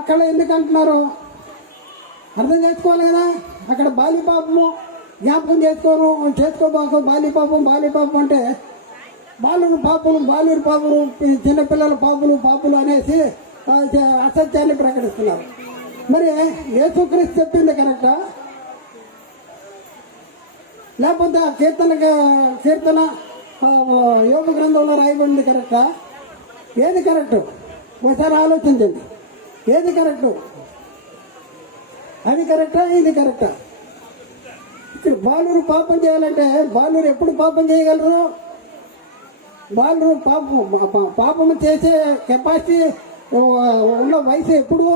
అక్కడ ఎందుకు అంటున్నారు? అర్థం చేసుకోవాలి కదా. అక్కడ బాల్య పాపము జ్ఞాపకం చేసుకోబాకు. బాల్య పాపం అంటే బాలురు పాపులు చిన్నపిల్లల పాపులు అనేసి అసత్యాన్ని ప్రకటిస్తున్నారు. మరి యేసుక్రీస్తు చెప్పింది కరెక్టా? లేకపోతే కీర్తన యోగ గ్రంథంలో రాయబడింది కరెక్టా? ఏది కరెక్టు? ఒకసారి ఆలోచించండి. ఏది కరెక్టు? అది కరెక్టా? ఇది కరెక్టా? ఇక్కడ బాలురు పాపం చేయాలంటే బాలురు ఎప్పుడు పాపం చేయగలరు? బాలురు పాపము చేసే కెపాసిటీ ఉన్న వయసు ఎప్పుడు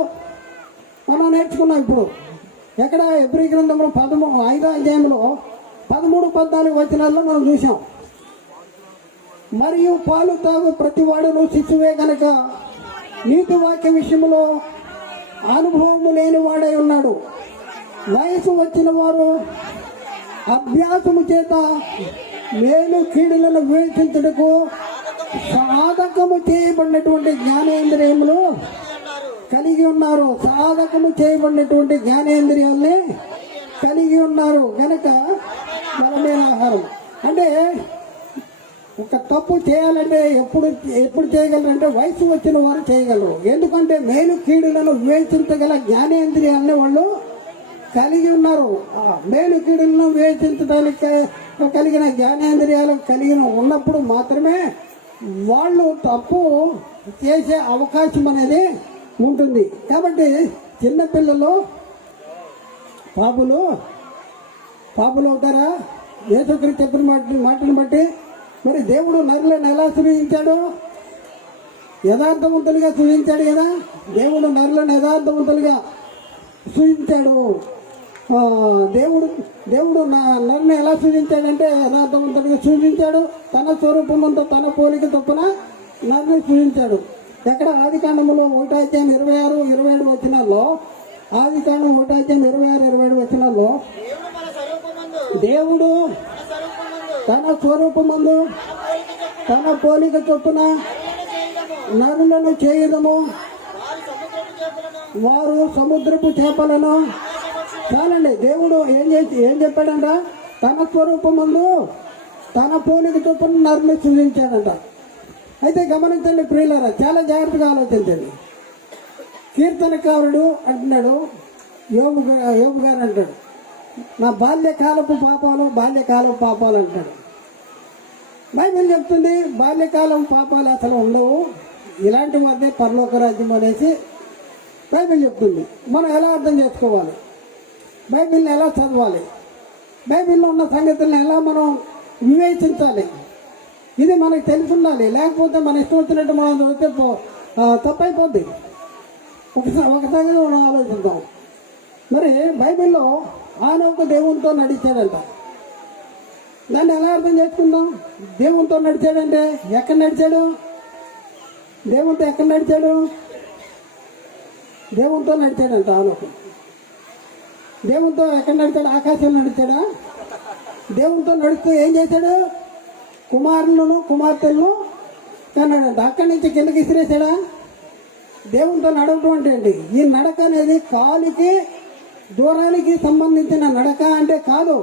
మనం నేర్చుకున్నాం. ఇప్పుడు ఎక్కడ? ఎబ్రీ గ్రంథంలో 5వ అధ్యాయంలో 13-14 వచనాల్లో మనం చూసాం. మరియు పాలు తాగు ప్రతివాడును శిశువే గనక నీతి వాక్య విషయంలో అనుభవము లేని వాడై ఉన్నాడు. వయసు వచ్చిన వారు అభ్యాసము చేత మేలు కీడులను వివేచించుటకు సాధకము చేయబడినటువంటి జ్ఞానేంద్రియములు కలిగి ఉన్నారు. సాధకము చేయబడినటువంటి జ్ఞానేంద్రియాలని కలిగి ఉన్నారు గనక బలమైన ఆహారం. అంటే ఒక తప్పు చేయాలంటే ఎప్పుడు చేయగలరంటే వయసు వచ్చిన వారు చేయగలరు. ఎందుకంటే మేలు కీడులను వివేచించగల జ్ఞానేంద్రియాలని వాళ్ళు కలిగి ఉన్నారు. మేలు కీడులను వివేచించడానికి కలిగిన జ్ఞానేంద్రియాలు ఉన్నప్పుడు మాత్రమే వాళ్ళు తప్పు చేసే అవకాశం అనేది ఉంటుంది. కాబట్టి చిన్నపిల్లలు పాపులు అవుతారా? యేసుక్రీస్తు చెప్పిన మాటను బట్టి మరి దేవుడు నరులను ఎలా సృజించాడు? యథార్థవంతులుగా సృజించాడు కదా. దేవుడు నరులను యథార్థవంతులుగా సృజించాడు. దేవుడు నరుని ఎలా సృజించాడంటే యథార్థవంతులుగా సృజించాడు. తన స్వరూపంతో తన పోలిక చొప్పున నరుని సృజించాడు. ఎక్కడ? ఆదికాండములో 1:26-27 వచనాల్లో, ఆదికాండం 1:26-27 వచనాల్లో దేవుడు తన స్వరూపమందు తన పోలిక చొప్పున నరులను చేయదము, వారు సముద్రపు చేపలను. చాలండి. దేవుడు ఏం చెప్పాడంట? తన స్వరూపమందు తన పోలిక చొప్పున నరుని సృజించాడంట. అయితే గమనించండి ప్రియులారా, చాలా జాగ్రత్తగా ఆలోచించండి. కీర్తనకారుడు అంటున్నాడు, యోబు గారు అంటాడు, నా బాల్యకాలపు పాపాలు అంటాడు. బైబిల్ చెప్తుంది బాల్యకాలం పాపాలు అసలు ఉండవు, ఇలాంటి వారిదే పరలోక రాజ్యం అనేసి బైబిల్ చెప్తుంది. మనం ఎలా అర్థం చేసుకోవాలి, బైబిల్ని ఎలా చదవాలి, బైబిల్లో ఉన్న సంగతులను ఎలా మనం వివేచించాలి, ఇది మనకు తెలిసి ఉండాలి. లేకపోతే మన ఇష్టం వచ్చినట్టు మనం చదివితే తప్పైపోద్ది. ఒకసారి మనం ఆలోచిద్దాం. మరి బైబిల్లో ఆనోకు దేవునితో నడిచాడంట. దాన్ని ఎలా అర్థం చేసుకుందాం? దేవునితో నడిచాడంటే ఎక్కడ నడిచాడు? దేవునితో ఎక్కడ నడిచాడు? దేవునితో నడిచాడంట ఆనోకు. దేవునితో ఎక్కడ నడిచాడు? ఆకాశంలో నడిచాడా? దేవునితో నడుస్తూ ఏం చేశాడు? కుమారులను కుమార్తెలను కన్నాడంట. అక్కడి నుంచి కిందకి ఇసిరేసాడా? దేవునితో నడవటం అంటే ఏంటి? ఈ నడక అనేది కాలుకి దూరానికి సంబంధించిన నడక అంటే కాదు.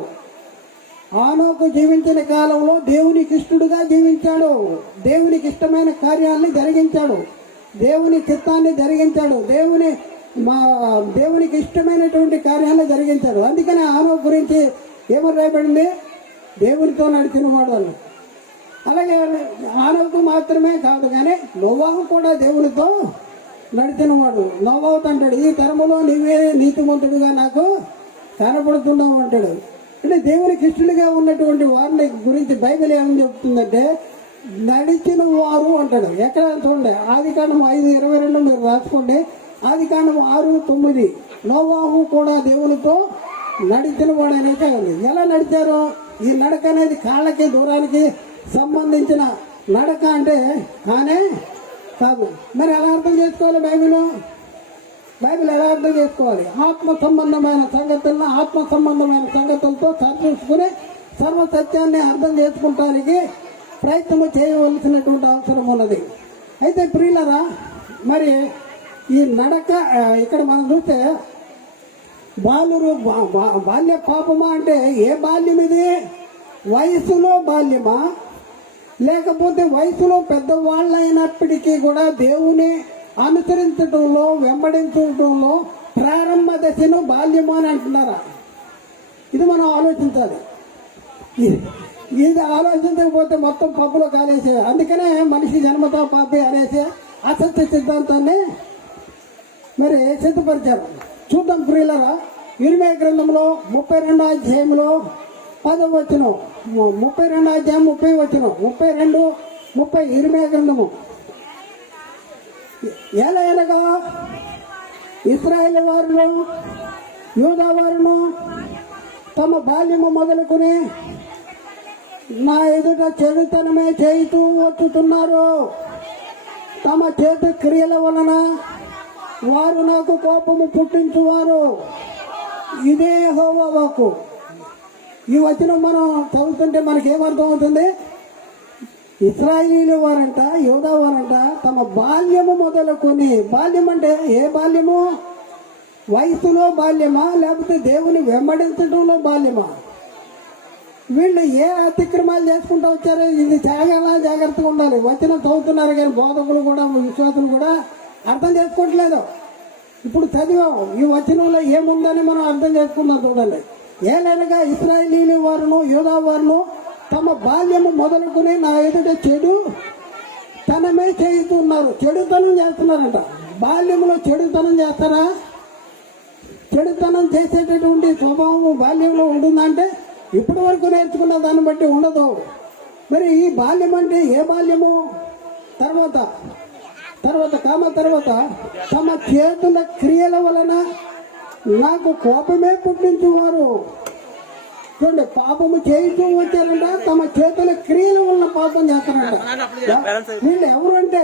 ఆనోకు జీవించిన కాలంలో దేవునికి ఇష్టడుగా జీవించాడు, దేవునికి ఇష్టమైన కార్యాలని జరిగించాడు, దేవుని చిత్తాన్ని జరిగించాడు, దేవునికి ఇష్టమైనటువంటి కార్యాలను జరిగించాడు. అందుకని ఆనోకు గురించి ఏమని రాయబడింది? దేవునితో నడిచిన వాడు అని. అలాగే ఆనోకు మాత్రమే కాదు కానీ నోవాహు కూడా దేవునితో నడిచిన వాడు. నోవాహు అంటాడు, ఈ తరములో నీవే నీతిమంతుడిగా నాకు కనపడుతున్నావు అంటాడు. అంటే దేవునికి ఇష్టలుగా ఉన్నటువంటి వారిని గురించి బైబిల్ ఏమని చెప్తుందంటే నడిచిన వారు అంటాడు. ఎక్కడ చూడండి, ఆదికాండం 5:22 మీరు రాసుకోండి. ఆదికాండం 6:9 నోవాహు కూడా దేవునితో నడిచిన వాడు అనేది ఉంది. ఎలా నడిచారు? ఈ నడక అనేది కాళ్ళకి దూరానికి సంబంధించిన నడక అంటే కానే కాదు. మరి ఎలా అర్థం చేసుకోవాలి? బైబిల్ ఎలా అర్థం చేసుకోవాలి? ఆత్మ సంబంధమైన సంగతులతో సరిచూసుకుని సర్వ సత్యాన్ని అర్థం చేసుకుంటానికి ప్రయత్నం చేయవలసినటువంటి అవసరం ఉన్నది. అయితే ప్రియులరా, మరి ఈ నడక ఇక్కడ మనం చూస్తే బాల్య పాపమా అంటే ఏ బాల్యం ఇది? వయసులో బాల్యమా, లేకపోతే వయసులో పెద్దవాళ్ళైనప్పటికీ కూడా దేవుని అనుసరించడంలో వెంబడించడంలో ప్రారంభ దశను బాల్యము అని అంటున్నారా? ఇది మనం ఆలోచించాలి. ఇది ఆలోచించకపోతే మొత్తం పప్పులో కాలేసే. అందుకనే మనిషి జన్మతో పాపి అనేసి అసత్య సిద్ధాంతాన్ని మరి సిద్ధపరిచారు. చూద్దాం ప్రియులరా, ఇర్మీయా గ్రంథంలో 32వ అధ్యాయంలో 10వ వచనం, 32వ అధ్యాయం 30వ వచనం, 32, 30 ఇర్మీయా గ్రంథము. ఎలాగనగా ఇశ్రాయేలు వారును యూదా వారును తమ బాల్యము మొదలుకొని నా ఎదుట చెడుతనమే చేయుతూ వచ్చుతున్నారు. తమ చేతి క్రియల వలన వారు నాకు కోపము పుట్టించువారు. ఇదే యెహోవా వాక్కు. ఈ వచనం మనం చదువుతుంటే మనకేమర్థం అవుతుంది? ఇశ్రాయేలు వారంట, యూదా వారంట తమ బాల్యము మొదలుకొని, బాల్యం అంటే ఏ బాల్యము? వయసులో బాల్యమా, లేకపోతే దేవుని వెంబడించడంలో బాల్యమా? వీళ్ళు ఏ అతిక్రమాలు చేసుకుంటూ వచ్చారో ఇది చాలా జాగ్రత్తగా ఉండాలి. వచనం చదువుతున్నారు కానీ బోధకులు కూడా విశ్వాసులు కూడా అర్థం చేసుకోవట్లేదు. ఇప్పుడు చదివాం, ఈ వచనంలో ఏముందని మనం అర్థం చేసుకుందాం. చూడండి, ఏలనగా ఇశ్రాయేలీలు వారును యూదా వారును తమ బాల్యము మొదలుకొని నా ఎదుట చెడుతనమే చేస్తున్నారు. చెడుతనం చేస్తున్నారంట. బాల్యంలో చెడుతనం చేస్తారా? చెడుతనం చేసేటటువంటి స్వభావం బాల్యంలో ఉంటుందంటే ఇప్పటి వరకు నేర్చుకున్న దాన్ని బట్టి ఉండదు. మరి ఈ బాల్యం అంటే ఏ బాల్యము? తర్వాత తమ చేతుల క్రియల వలన నాకు కోపమే పుట్టించువారు. చూడండి, పాపము చేయిస్తూ వచ్చారంట, తమ చేతుల క్రియల వలన పాపం చేస్తారంట. వీళ్ళు ఎవరు అంటే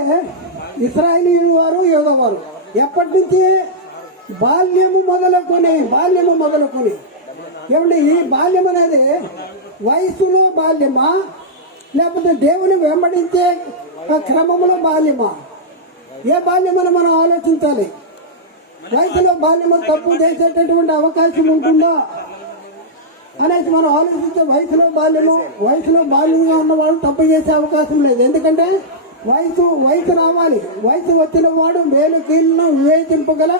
ఇశ్రాయేలీయుల వారు, యూదా వారు. ఎప్పటి నుంచి? బాల్యము మొదలుకొని. ఏమంటే ఈ బాల్యం అనేది వయసులో బాల్యమా, లేకపోతే దేవుని వెంబడించే క్రమంలో బాల్యమా? ఏ బాల్యమని మనం ఆలోచించాలి. వయసులో బాల్యము తప్పు చేసేటటువంటి అవకాశం ఉంటుందా అనేసి మనం ఆలోచించే. వయసులో బాల్యంగా ఉన్న వాళ్ళు తప్పు చేసే అవకాశం లేదు. ఎందుకంటే వయసు రావాలి. వయసు వచ్చిన వాడు మేలు కీళ్ళను వివేచింపగల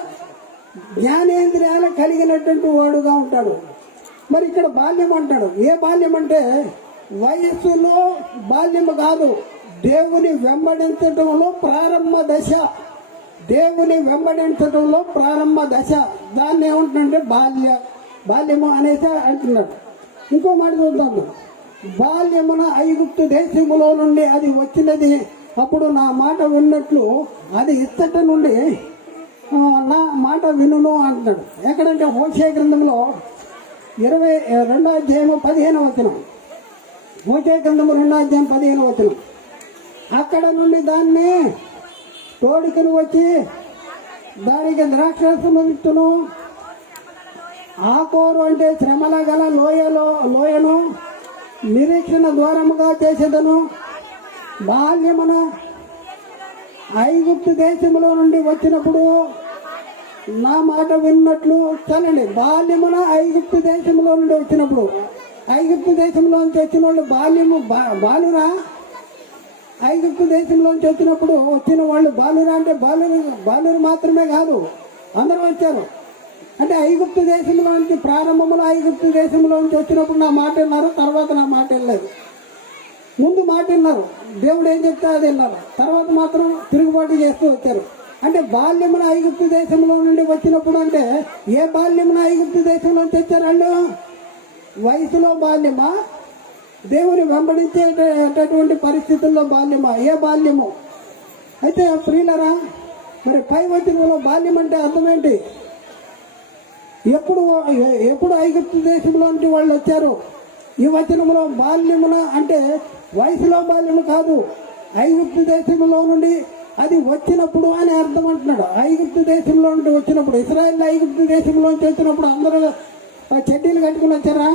జ్ఞానేంద్రియాలు కలిగినటువంటి వాడుగా ఉంటాడు. మరి ఇక్కడ బాల్యం అంటాడు. ఏ బాల్యం అంటే వయస్సులో బాల్యము కాదు, దేవుని వెంబడించడంలో ప్రారంభ దశ. దేవుని వెంబడించడంలో ప్రారంభ దశ, దాన్ని ఏమంటున్నాడంటే బాల్యము అనేసి అంటున్నాడు. ఇంకో మాట చూద్దాము. బాల్యమున ఐగుప్తు దేశములో నుండి అది వచ్చినది, అప్పుడు నా మాట విన్నట్లు అది ఇచ్చట నుండి నా మాట వినును అంటున్నాడు. ఎక్కడంటే హోషేయ గ్రంథంలో 22వ అధ్యాయము 15వ వచనం. హోషేయ గ్రంథము 2వ అధ్యాయం 15వ వచనం. అక్కడ నుండి దాన్ని తోడుకుని వచ్చి దానికి ద్రాక్షరసము విత్తును, ఆకోరు అంటే శ్రమల గల లోయను నిరీక్షణ ద్వారముగా చేసేదను. బాల్యమున ఐగుప్తు దేశములో నుండి వచ్చినప్పుడు నా మాట విన్నట్లు. చలండి, బాల్యమున ఐగుప్తు దేశంలో నుండి వచ్చినప్పుడు, ఐగుప్తు దేశంలో నుంచి వచ్చిన వాళ్ళు బాలురా? ఐగుప్తు దేశంలోంచి వచ్చిన వాళ్ళు బాలురా అంటే బాలురు మాత్రమే కాదు, అందరూ వచ్చారు. అంటే ఐగుప్తు దేశంలో నుంచి ప్రారంభంలో ఐగుప్తు దేశంలో నుంచి వచ్చినప్పుడు నా మాట విన్నారు, తర్వాత నా మాట వినలేదు. ముందు మాట విన్నారు, దేవుడు ఏం చెప్తే అది విన్నారు, తర్వాత మాత్రం తిరుగుబాటు చేస్తూ వచ్చారు. అంటే బాల్యమున ఐగుప్తు దేశంలో నుండి వచ్చినప్పుడు అంటే ఏ బాల్యమున ఐగుప్తు దేశంలో నుంచి వచ్చారు వాళ్ళు? వయసులో బాల్యమా, దేవుని వెంబడించేటటువంటి పరిస్థితుల్లో బాల్యమా? ఏ బాల్యము? అయితే ప్రియులరా, మరి పై వచనంలో బాల్యం అంటే అర్థం ఏంటి? ఎప్పుడు ఐగుప్తు దేశంలో నుంచి వాళ్ళు వచ్చారు? ఈ వచనంలో బాల్యమున అంటే వయసులో బాల్యము కాదు, ఐగుప్తు దేశంలో నుండి అది వచ్చినప్పుడు అని అర్థం అంటున్నాడు. ఐగుప్తు దేశంలో నుండి వచ్చినప్పుడు, ఇశ్రాయేల్ ఐగుప్తు దేశంలో నుంచి వచ్చినప్పుడు అందరూ చెడ్డీలు కట్టుకుని వచ్చారా?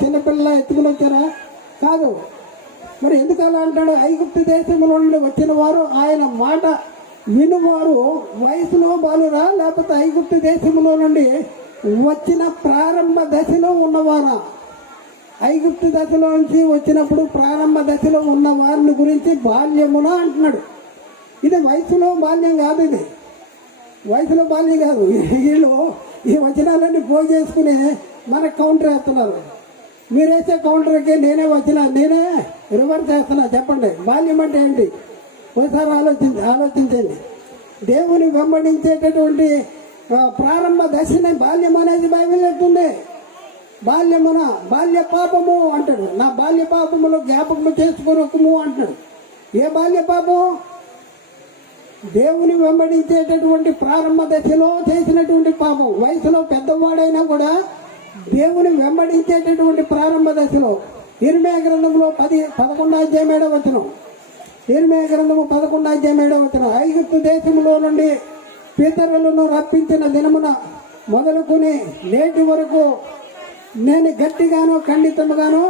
చిన్నపిల్లల ఎత్తుకుని వచ్చారా? కాదు. మరి ఎందుకు అలా అంటాడు? ఐగుప్తు దేశంలో నుండి వచ్చిన వారు, ఆయన మాట వినువారు వయసులో బాలురా, లేకపోతే ఐగుప్తు దేశంలో నుండి వచ్చిన ప్రారంభ దశలో ఉన్నవారా? ఐగుప్తు దశలో నుంచి వచ్చినప్పుడు ప్రారంభ దశలో ఉన్న వారిని గురించి బాల్యమున అంటున్నాడు. ఇది వయసులో బాల్యం కాదు, ఇది వయసులో బాల్యం కాదు. వీళ్ళు ఈ వచనాలన్నీ పోయి చేసుకుని మనకు కౌంటర్ వేస్తున్నారు. మీరు వేసే కౌంటర్కి నేనే రివర్స్ చేస్తున్నా. చెప్పండి, బాల్యం అంటే ఏంటి? ఒకసారి ఆలోచించండి. దేవుని వెంబడించేటటువంటి ప్రారంభ దశని బాల్యం అనేది బైబిల్ చెప్తుంది. బాల్య పాపము అంటాడు. నా బాల్య పాపములో జ్ఞాపకము చేసుకోనొకము అంటాడు. ఏ బాల్య పాపం? దేవుని వెంబడించేటటువంటి ప్రారంభ దశలో చేసినటువంటి పాపం. వయసులో పెద్దవాడైనా కూడా దేవుని వెంబడించేటటువంటి ప్రారంభ దశలో. ఇర్మియా గ్రంథంలో 11వ అధ్యాయం 7వ వచనం. ఇర్మియా గ్రంథము 11వ అధ్యాయం 7వ వచనం. ఐగుప్తు దేశంలో నుండి పితరులను రప్పించిన దినమున మొదలుకొని నేటి వరకు నేను గట్టిగాను ఖండితముగాను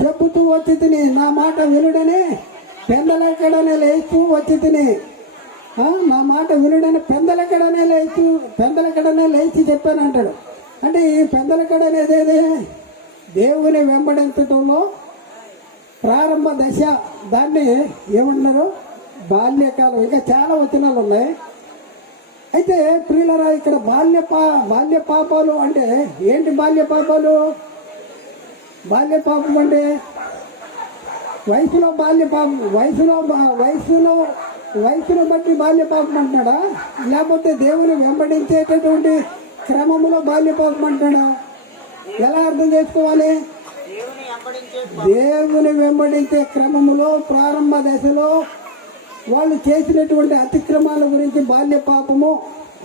చెప్పుతూ వచ్చి తిని, నా మాట వినుడని పెందలెక్కడనే లేస్తూ వచ్చి తిని. నా మాట వినుడని పెందలెక్కడనే లేచి చెప్పానంటాడు. అంటే ఈ పెందలెక్కడ అనేది దేవుని వెంబడించడంలో ప్రారంభ దశ. దాన్ని ఏమంటున్నారు? బాల్యకాలం. ఇంకా చాలా వచనాలు ఉన్నాయి. అయితే ప్రియులరా, ఇక్కడ బాల్య పాపాలు అంటే ఏంటి? బాల్య పాపాలు అంటే వయసులో బాల్య పాపం, వయసును బట్టి బాల్య పాపం అంటున్నాడా? లేకపోతే దేవుని వెంబడించేటటువంటి క్రమంలో బాల్య పాపం అంటాడా? ఎలా అర్థం చేసుకోవాలి? దేవుని వెంబడించే క్రమంలో ప్రారంభ దశలో వాళ్ళు చేసినటువంటి అతిక్రమాల గురించి బాల్య పాపము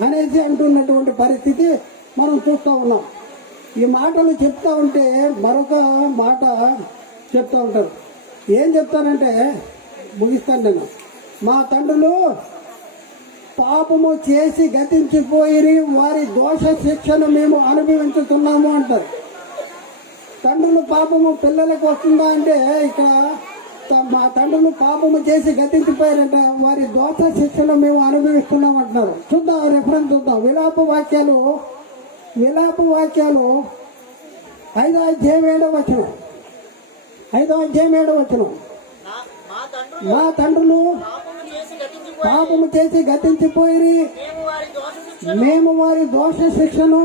అనేసి అంటున్నటువంటి పరిస్థితి మనం చూస్తూ ఉన్నాం. ఈ మాటలు చెప్తా ఉంటే మరొక మాట చెప్తూ ఉంటారు. ఏం చెప్తానంటే, ముగిస్తాను నేను. మా తండ్రులు పాపము చేసి గతించిపోయి వారి దోష శిక్షను మేము అనుభవించుతున్నాము అంటారు. తండ్రులు పాపము పిల్లలకు వస్తుందా అంటే, ఇక్కడ మా తండ్రులు పాపము చేసి గతించిపోయారంట, వారి దోష శిక్షను మేము అనుభవిస్తున్నాం అంటున్నారు. చూద్దాం, రెఫరెన్స్ చూద్దాం. విలాప వాక్యాలు 5వ అధ్యాయం 7వ వచనం. 5వ అధ్యాయం 7వ వచనం. మా తండ్రులు పాపము చేసి గతించిపోయి మేము వారి దోష శిక్షను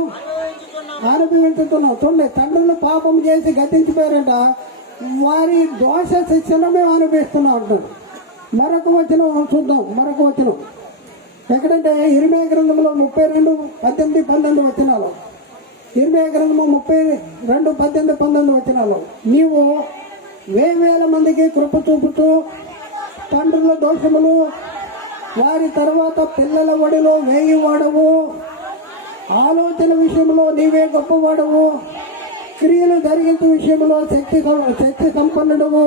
అనుభవించుతున్నాం. చూడండి, తండ్రులు పాపం చేసి గతించిపోయారంట, వారి దోష శిక్షను మేము అనుభవిస్తున్నాం అంటారు. మరొక వచనం చూద్దాం. మరొక వచనం ఎక్కడంటే ఇర్మియా గ్రంథంలో 32:18-19 వచనాలు. ఇర్మియా గ్రంథము 32:18-19 వచనాలు. నీవు వేల మందికి కృప చూపుతూ తండ్రుల దోషములు వారి తర్వాత పిల్లల ఒడిలో వేయివాడవు, ఆలోచన విషయంలో నీవే గొప్పవాడవు, క్రియలు జరిగించే విషయంలో శక్తి సంపన్నుడవు,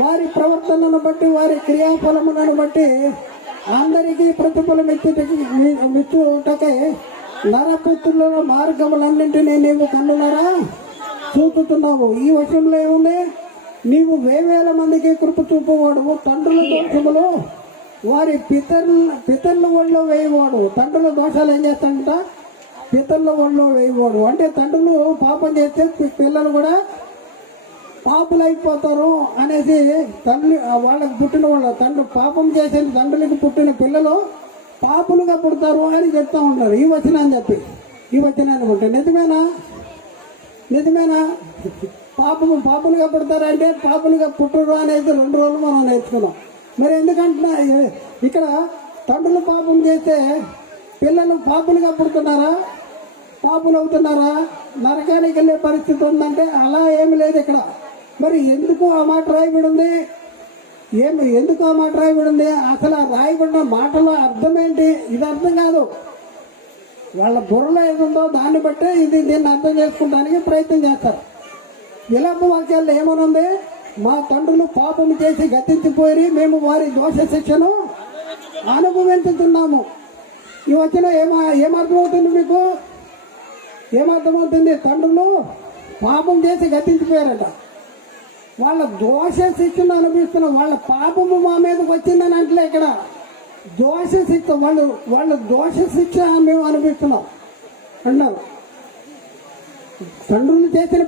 వారి ప్రవర్తనను బట్టి వారి క్రియాఫలములను బట్టి అందరికీ ప్రతిఫలం ఇచ్చుటకై నరపుత్రుల మార్గములన్నింటినీ నీవు కన్నులరా చూపుతున్నావు. ఈ విషయంలో ఏముంది? నీవు వేల మందికి కృప చూపువాడు, తండ్రుల దోషములు వారి పితరుల ఒళ్ళో వేయవాడు. తండ్రుల దోషాలు ఏం చేస్తాడంట? పితరుల ఒళ్ళో వేయవాడు. అంటే తండ్రులు పాపం చేస్తే పిల్లలు కూడా పాపులు అయిపోతారు అనేసి తండ్రి వాళ్ళకి పుట్టిన వాళ్ళ తండ్రి పాపం చేసిన తండ్రులకు పుట్టిన పిల్లలు పాపులుగా పుడతారు అని చెప్తా ఉంటారు. ఈ వచనాన్ని చెప్పి ఈ వచనాన్ని పుట్టే నిజమేనా? పాపులుగా పుడతారంటే పాపులుగా పుట్టరు అనేది 2 రోజులు మనం నేర్చుకున్నాం. మరి ఎందుకంటున్నా ఇక్కడ తండ్రులు పాపం చేస్తే పిల్లలు పాపులుగా పుడుతున్నారా, పాపులు అవుతున్నారా, నరకానికి వెళ్ళే పరిస్థితి ఉందంటే అలా ఏమి లేదు ఇక్కడ. మరి ఎందుకు ఆ మాట రాయబడి ఉంది? ఎందుకు ఆ మాట రాయబడి ఉంది? అసలు ఆ రాయబడిన మాటలో అర్థం ఏంటి? ఇది అర్థం కాదు. వాళ్ళ బుర్రలో ఏదుందో దాన్ని బట్టే దీన్ని అర్థం చేసుకోవడానికి ప్రయత్నం చేస్తారు. విలాప వాక్యాల్లో ఏమనుంది? మా తండ్రులు పాపము చేసి గతించిపోయి మేము వారి దోష శిక్షను అనుభవించుతున్నాము. ఈ వచ్చిన ఏమర్థమవుతుంది మీకు? ఏమర్థమవుతుంది? తండ్రులు పాపం చేసి గతించిపోయారట, వాళ్ళ దోష శిక్షను అనుభవిస్తున్నాం. వాళ్ళ పాపము మా మీదకి వచ్చిందని అంటే ఇక్కడ దోష శిక్ష, వాళ్ళ దోష శిక్ష మేము అనుభవిస్తున్నాం అన్నారు. తండ్రులు చేసిన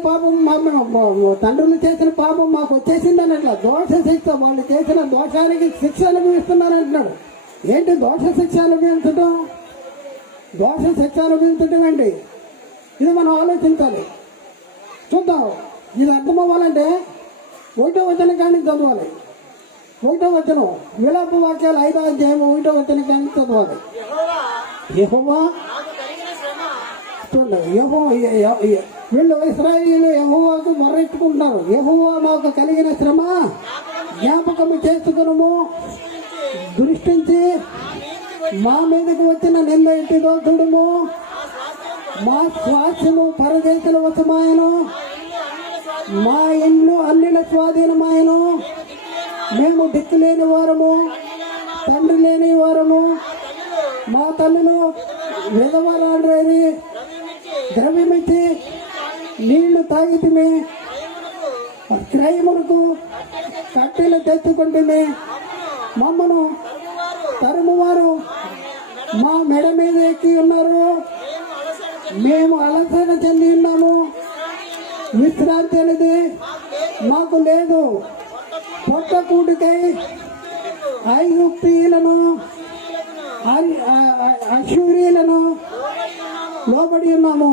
పాపం మాకు వచ్చేసిందని అట్లా దోష శిక్ష, వాళ్ళు చేసిన దోషానికి శిక్ష అనుభవిస్తున్నారు అంటున్నాడు. ఏంటి దోష శిక్ష అనుభవించటం? దోష శిక్ష అనుభవించటం ఏంటి? ఇది మనం ఆలోచించాలి. చూద్దాం. ఇది అర్థం అవ్వాలంటే 1వ వచనం కానీ చదవాలి. 1వ వచనం విలాప వాక్యాలు 5వ అధ్యాయం 1వ వచనం కానీ చదవాలి. యెహోవా వీళ్ళు ఇశ్రాయేలు యెహోవాకు మొర్రెట్టుకుంటున్నారు. యెహోవా మాకు కలిగిన శ్రమ జ్ఞాపకము చేసుకునము, దృష్టించి మా మీదకి వచ్చిన నింద ఎట్టిదో చూడము. మా స్వాస్థ్యము పరదేశుల వశమాయను, మా ఇల్లు అన్నిల స్వాధీనమాయను. మేము దిక్కు లేని వారము, తండ్రి లేని వారము, మా తల్లులు విధవరాండ్రేని ద్రవ్యమిచ్చి నీళ్లు తాగితిమి, క్రయములకు కట్టెలు తెచ్చుకుంటుమి. మమ్మను తరుమువారు మా మెడ మీద ఎక్కి ఉన్నారు, మేము అలసట చెంది ఉన్నాము. విశ్రాంతి అనేది మాకు లేదు. పొట్ట కూటికై ఐగుప్తీయులను అశూరీలను లోబడి ఉన్నాము.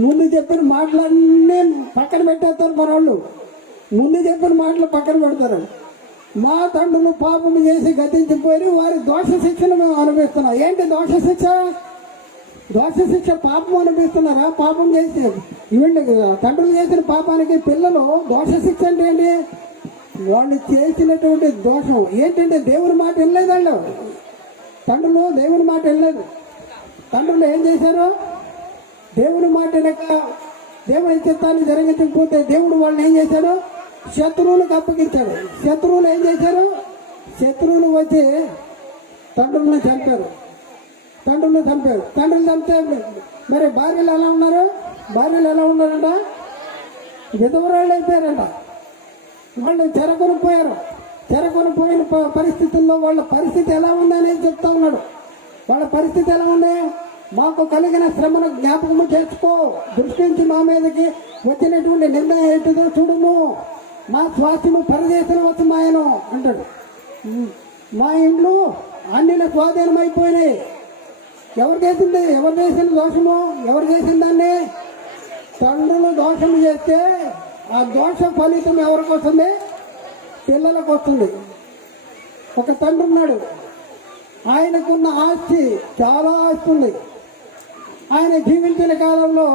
ముందు చెప్పిన మాటలన్నీ పక్కన పెట్టేస్తారు మన వాళ్ళు. ముందు చెప్పిన మాటలు పక్కన పెడతారు. మా తండ్రులు పాపము చేసి గతించిపోయి వారి దోష శిక్షను మేము అనుభవిస్తున్నాం. ఏంటి దోష శిక్ష? దోష శిక్ష పాపం అనిపిస్తున్నారా? పాపం చేసి వీళ్ళు తండ్రులు చేసిన పాపానికి పిల్లలు దోష శిక్ష అంటే ఏంటి? వాళ్ళు చేసినటువంటి దోషం ఏంటంటే దేవుని మాట వినలేదండి. తండ్రులు దేవుని మాట వినలేదు. తండ్రులు ఏం చేశారు? దేవుని మాట వినక దేవుని చిత్తాన్ని జరిగించకపోతే దేవుడు వాళ్ళని ఏం చేశాడు? శత్రువులకు అప్పగించాడు. శత్రువులు ఏం చేశారు? శత్రువులు వచ్చి తండ్రులను చంపారు. తండ్రులు చంపితే మరి భార్యలు ఎలా ఉన్నారు? భార్యలు ఎలా ఉన్నారంట? విధవరాళ్ళు అయిపోయారంట. వాళ్ళు చెరకొనిపోయారు. చెరకొనిపోయిన పరిస్థితుల్లో వాళ్ళ పరిస్థితి ఎలా ఉంది అనేది చెప్తా ఉన్నాడు. వాళ్ళ పరిస్థితి ఎలా ఉంది? మాకు కలిగిన శ్రమను జ్ఞాపకము చేసుకో, దృష్టించి మా మీదకి వచ్చినటువంటి నిర్ణయం ఏంటిదో చూడుము, మా స్వాస్థ్యము పరదేశం వస్తున్నాయను అంటాడు. మా ఇండ్లు అన్నిల స్వాధీనం అయిపోయినాయి. ఎవరు చేసిన దోషము? ఎవరు చేసిన దాన్ని? తండ్రులు దోషం చేస్తే ఆ దోష ఫలితం ఎవరికి వస్తుంది? పిల్లలకు వస్తుంది. ఒక తండ్రి ఉన్నాడు, ఆయనకున్న ఆస్తి చాలా ఆస్తి ఉంది. ఆయన జీవించిన కాలంలో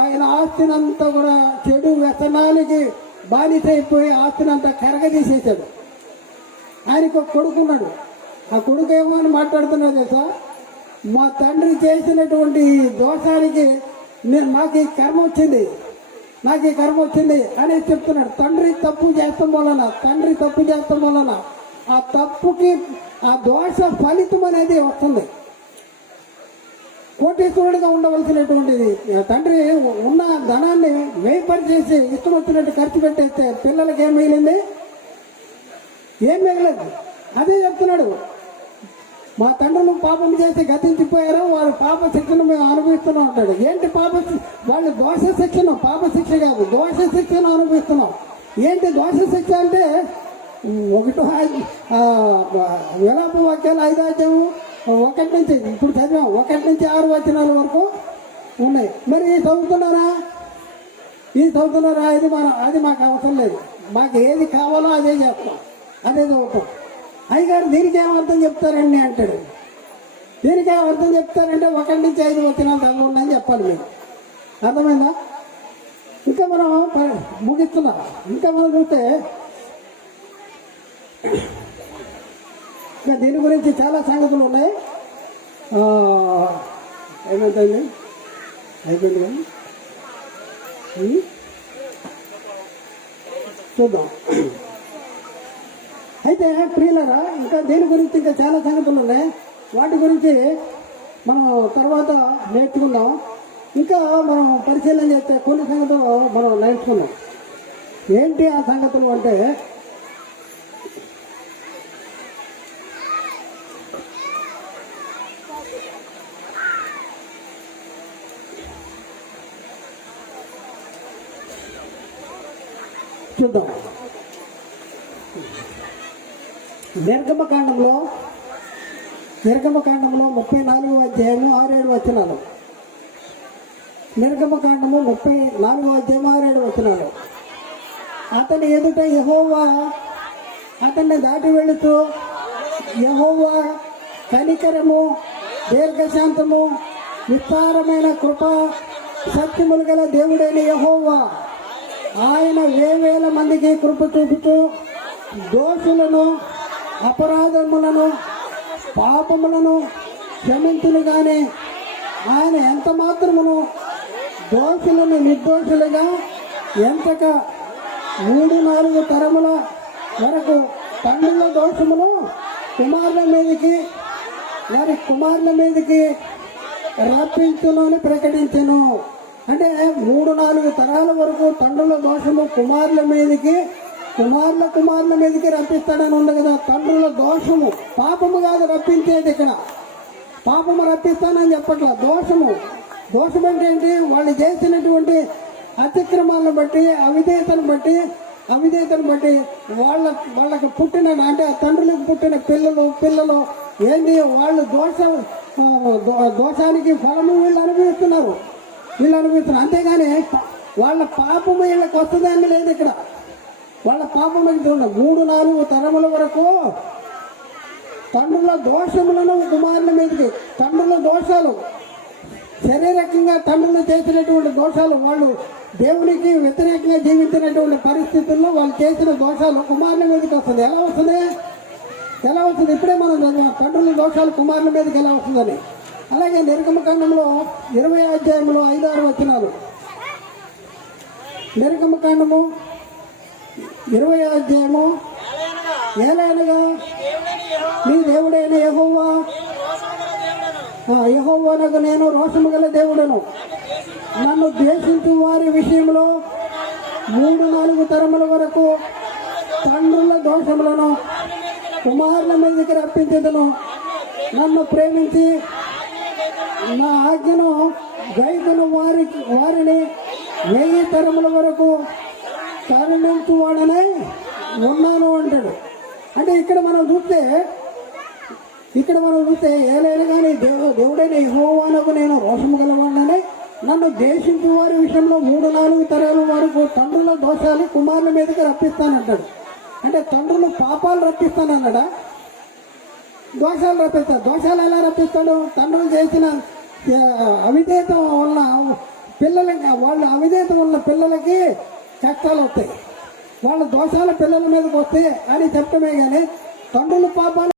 ఆయన ఆస్తినంతా కూడా చెడు వ్యసనాలకి బానిసైపోయి ఆస్తినంతా కరగదీసేశాడు. ఆయనకు ఒక కొడుకున్నాడు. ఆ కొడుకు ఏమో అని మాట్లాడుతున్నాడు తెలుసా, మా తండ్రి చేసినటువంటి దోషానికి నాకు ఈ కర్మ వచ్చింది అనేది చెప్తున్నాడు. తండ్రి తప్పు చేయడం వలన ఆ తప్పుకి ఆ దోష ఫలితం అనేది వస్తుంది. కోటీశ్వరుడిగా ఉండవలసినటువంటిది తండ్రి ఉన్న ధనాన్ని వేయపరిచేసి ఇష్టం వచ్చినట్టు ఖర్చు పెట్టేస్తే పిల్లలకి ఏం మిగిలింది? ఏం మిగలేదు. అదే చెప్తున్నాడు, మా తండ్రులు పాపం చేసి గతించిపోయారు, వారి పాప శిక్షను మేము అనుభవిస్తున్నాం అంటాడు. ఏంటి వాళ్ళు దోష శిక్షను, పాప శిక్ష కాదు, దోష శిక్షను అనుభవిస్తున్నాం. ఏంటి దోష శిక్ష అంటే? విలాప వాక్యాలు 5వ అధ్యాయం 1 నుంచి ఇప్పుడు చదివాం, 1 నుంచి 6 వచనాల వరకు ఉన్నాయి. మరి చదువుతున్నారా? అది మాకు అవసరం లేదు. మాకు ఏది కావాలో అదే చేస్తాం, అదే చదువుతాం. అయ్యగారు దీనికి ఏమర్థం చెప్తారండి అంటాడు. దీనికి ఏమర్థం చెప్తారంటే 1 నుంచి 5 వచనాలు చదవండి అని చెప్పాలి మీరు. అర్థమైందా? ఇంకా మనం ముగిస్తున్నాం. ఇంకా మనం చూస్తే ఇంకా దీని గురించి చాలా సంగతులు ఉన్నాయి. ఏమైందండి? అయిపోయింది కదా, చూద్దాం. అయితే ప్రియులరా, ఇంకా దీని గురించి ఇంకా చాలా సంగతులు ఉన్నాయి. వాటి గురించి మనం తర్వాత నేర్చుకుందాం. ఇంకా మనం పరిశీలన చేస్తే కొన్ని సంగతులు మనం నేర్చుకుందాం. ఏంటి ఆ సంగతులు అంటే, చూద్దాం. నిర్గమకాండంలో 34వ అధ్యాయము 6-7 వచనాలు. నిర్గమకాండము 34వ అధ్యాయం 6-7 వచనాలు. అతని ఎదుట యెహోవా అతన్ని దాటి వెళుతూ, యెహోవా కనికరము, దీర్ఘశాంతము, విస్తారమైన కృప, సత్యములు గల దేవుడైన యెహోవా, ఆయన 1000 మందికి కృప చూపుతూ దోషులను, అపరాధములను, పాపములను క్షమించును గాని ఆయన ఎంత మాత్రమును దోషులను నిర్దోషులుగా ఎంతక 3-4 తరముల వరకు తండ్రుల దోషములు వారి కుమారుల మీదకి రప్పించును అని ప్రకటించెను. అంటే 3-4 తరాల వరకు తండ్రుల దోషము కుమారుల మీదకి రప్పిస్తాడని ఉంది కదా. తండ్రుల దోషము, పాపము కాదు రప్పించేది. ఇక్కడ పాపము రప్పిస్తానని చెప్పట్లా, దోషం అంటే ఏంటి? వాళ్ళు చేసినటువంటి అతిక్రమాలను బట్టి, అవిధేయతను బట్టి వాళ్ళకి పుట్టిన, అంటే తండ్రులకు పుట్టిన పిల్లలు ఏంటి? వాళ్ళు దోషానికి ఫలము వీళ్ళు అనుభవిస్తున్నారు. అంతేగాని వాళ్ళ పాపము వీళ్ళకి వస్తుందని లేదు. ఇక్కడ వాళ్ళ పాపం చూడండి, 3-4 తరముల వరకు తండ్రుల దోషములను కుమారుల మీదకి, తండ్రుల దోషాలు, శారీరకంగా తండ్రులు చేసినటువంటి దోషాలు, వాళ్ళు దేవునికి వ్యతిరేకంగా జీవించినటువంటి పరిస్థితుల్లో వాళ్ళు చేసిన దోషాలు కుమారుల మీదకి వస్తుంది. ఎలా వస్తుంది? ఇప్పుడే మనం తండ్రుల దోషాలు కుమారుల మీదకి ఎలా వస్తుందని. అలాగే నిర్గమకాండంలో 20వ అధ్యాయంలో 5-6 వచనాలు. నిర్గమకాండము 20వ అధ్యాయము, ఏలైనగా నీ దేవుడైన యెహోవానకు నేను రోషము గల దేవుడను, నన్ను ద్వేషించు వారి విషయంలో 3-4 తరముల వరకు తండ్రుల దోషములను కుమారుల మీదకి రప్పించదును. నన్ను ప్రేమించి నా ఆజ్ఞను గైకొను వారిని 1000 తరముల వరకు తరలించువాడనే ఉన్నాను అంటాడు. అంటే ఇక్కడ మనం చూస్తే ఏలైనా కానీ దేవుడైన యెహోవానకు నేను రోషము గలవాడనని నన్ను దేశించు వారి విషయంలో 3-4 తరాల వరకు తండ్రుల దోషాలు కుమారుల మీదకి రప్పిస్తానంటాడు. అంటే తండ్రులు పాపాలు రప్పిస్తానన్నాడా? దోషాలు రప్పిస్తాడు. దోషాలు ఎలా రప్పిస్తాడు? తండ్రులు చేసిన అవిధేయత వల్ల వాళ్ళ అవిధేయత వల్ల పిల్లలకి కష్టాలు వస్తాయి. వాళ్ళ దోషాల పిల్లల మీదకి వస్తాయి అని చెప్పడమే కానీ తండ్రుల పాపాలు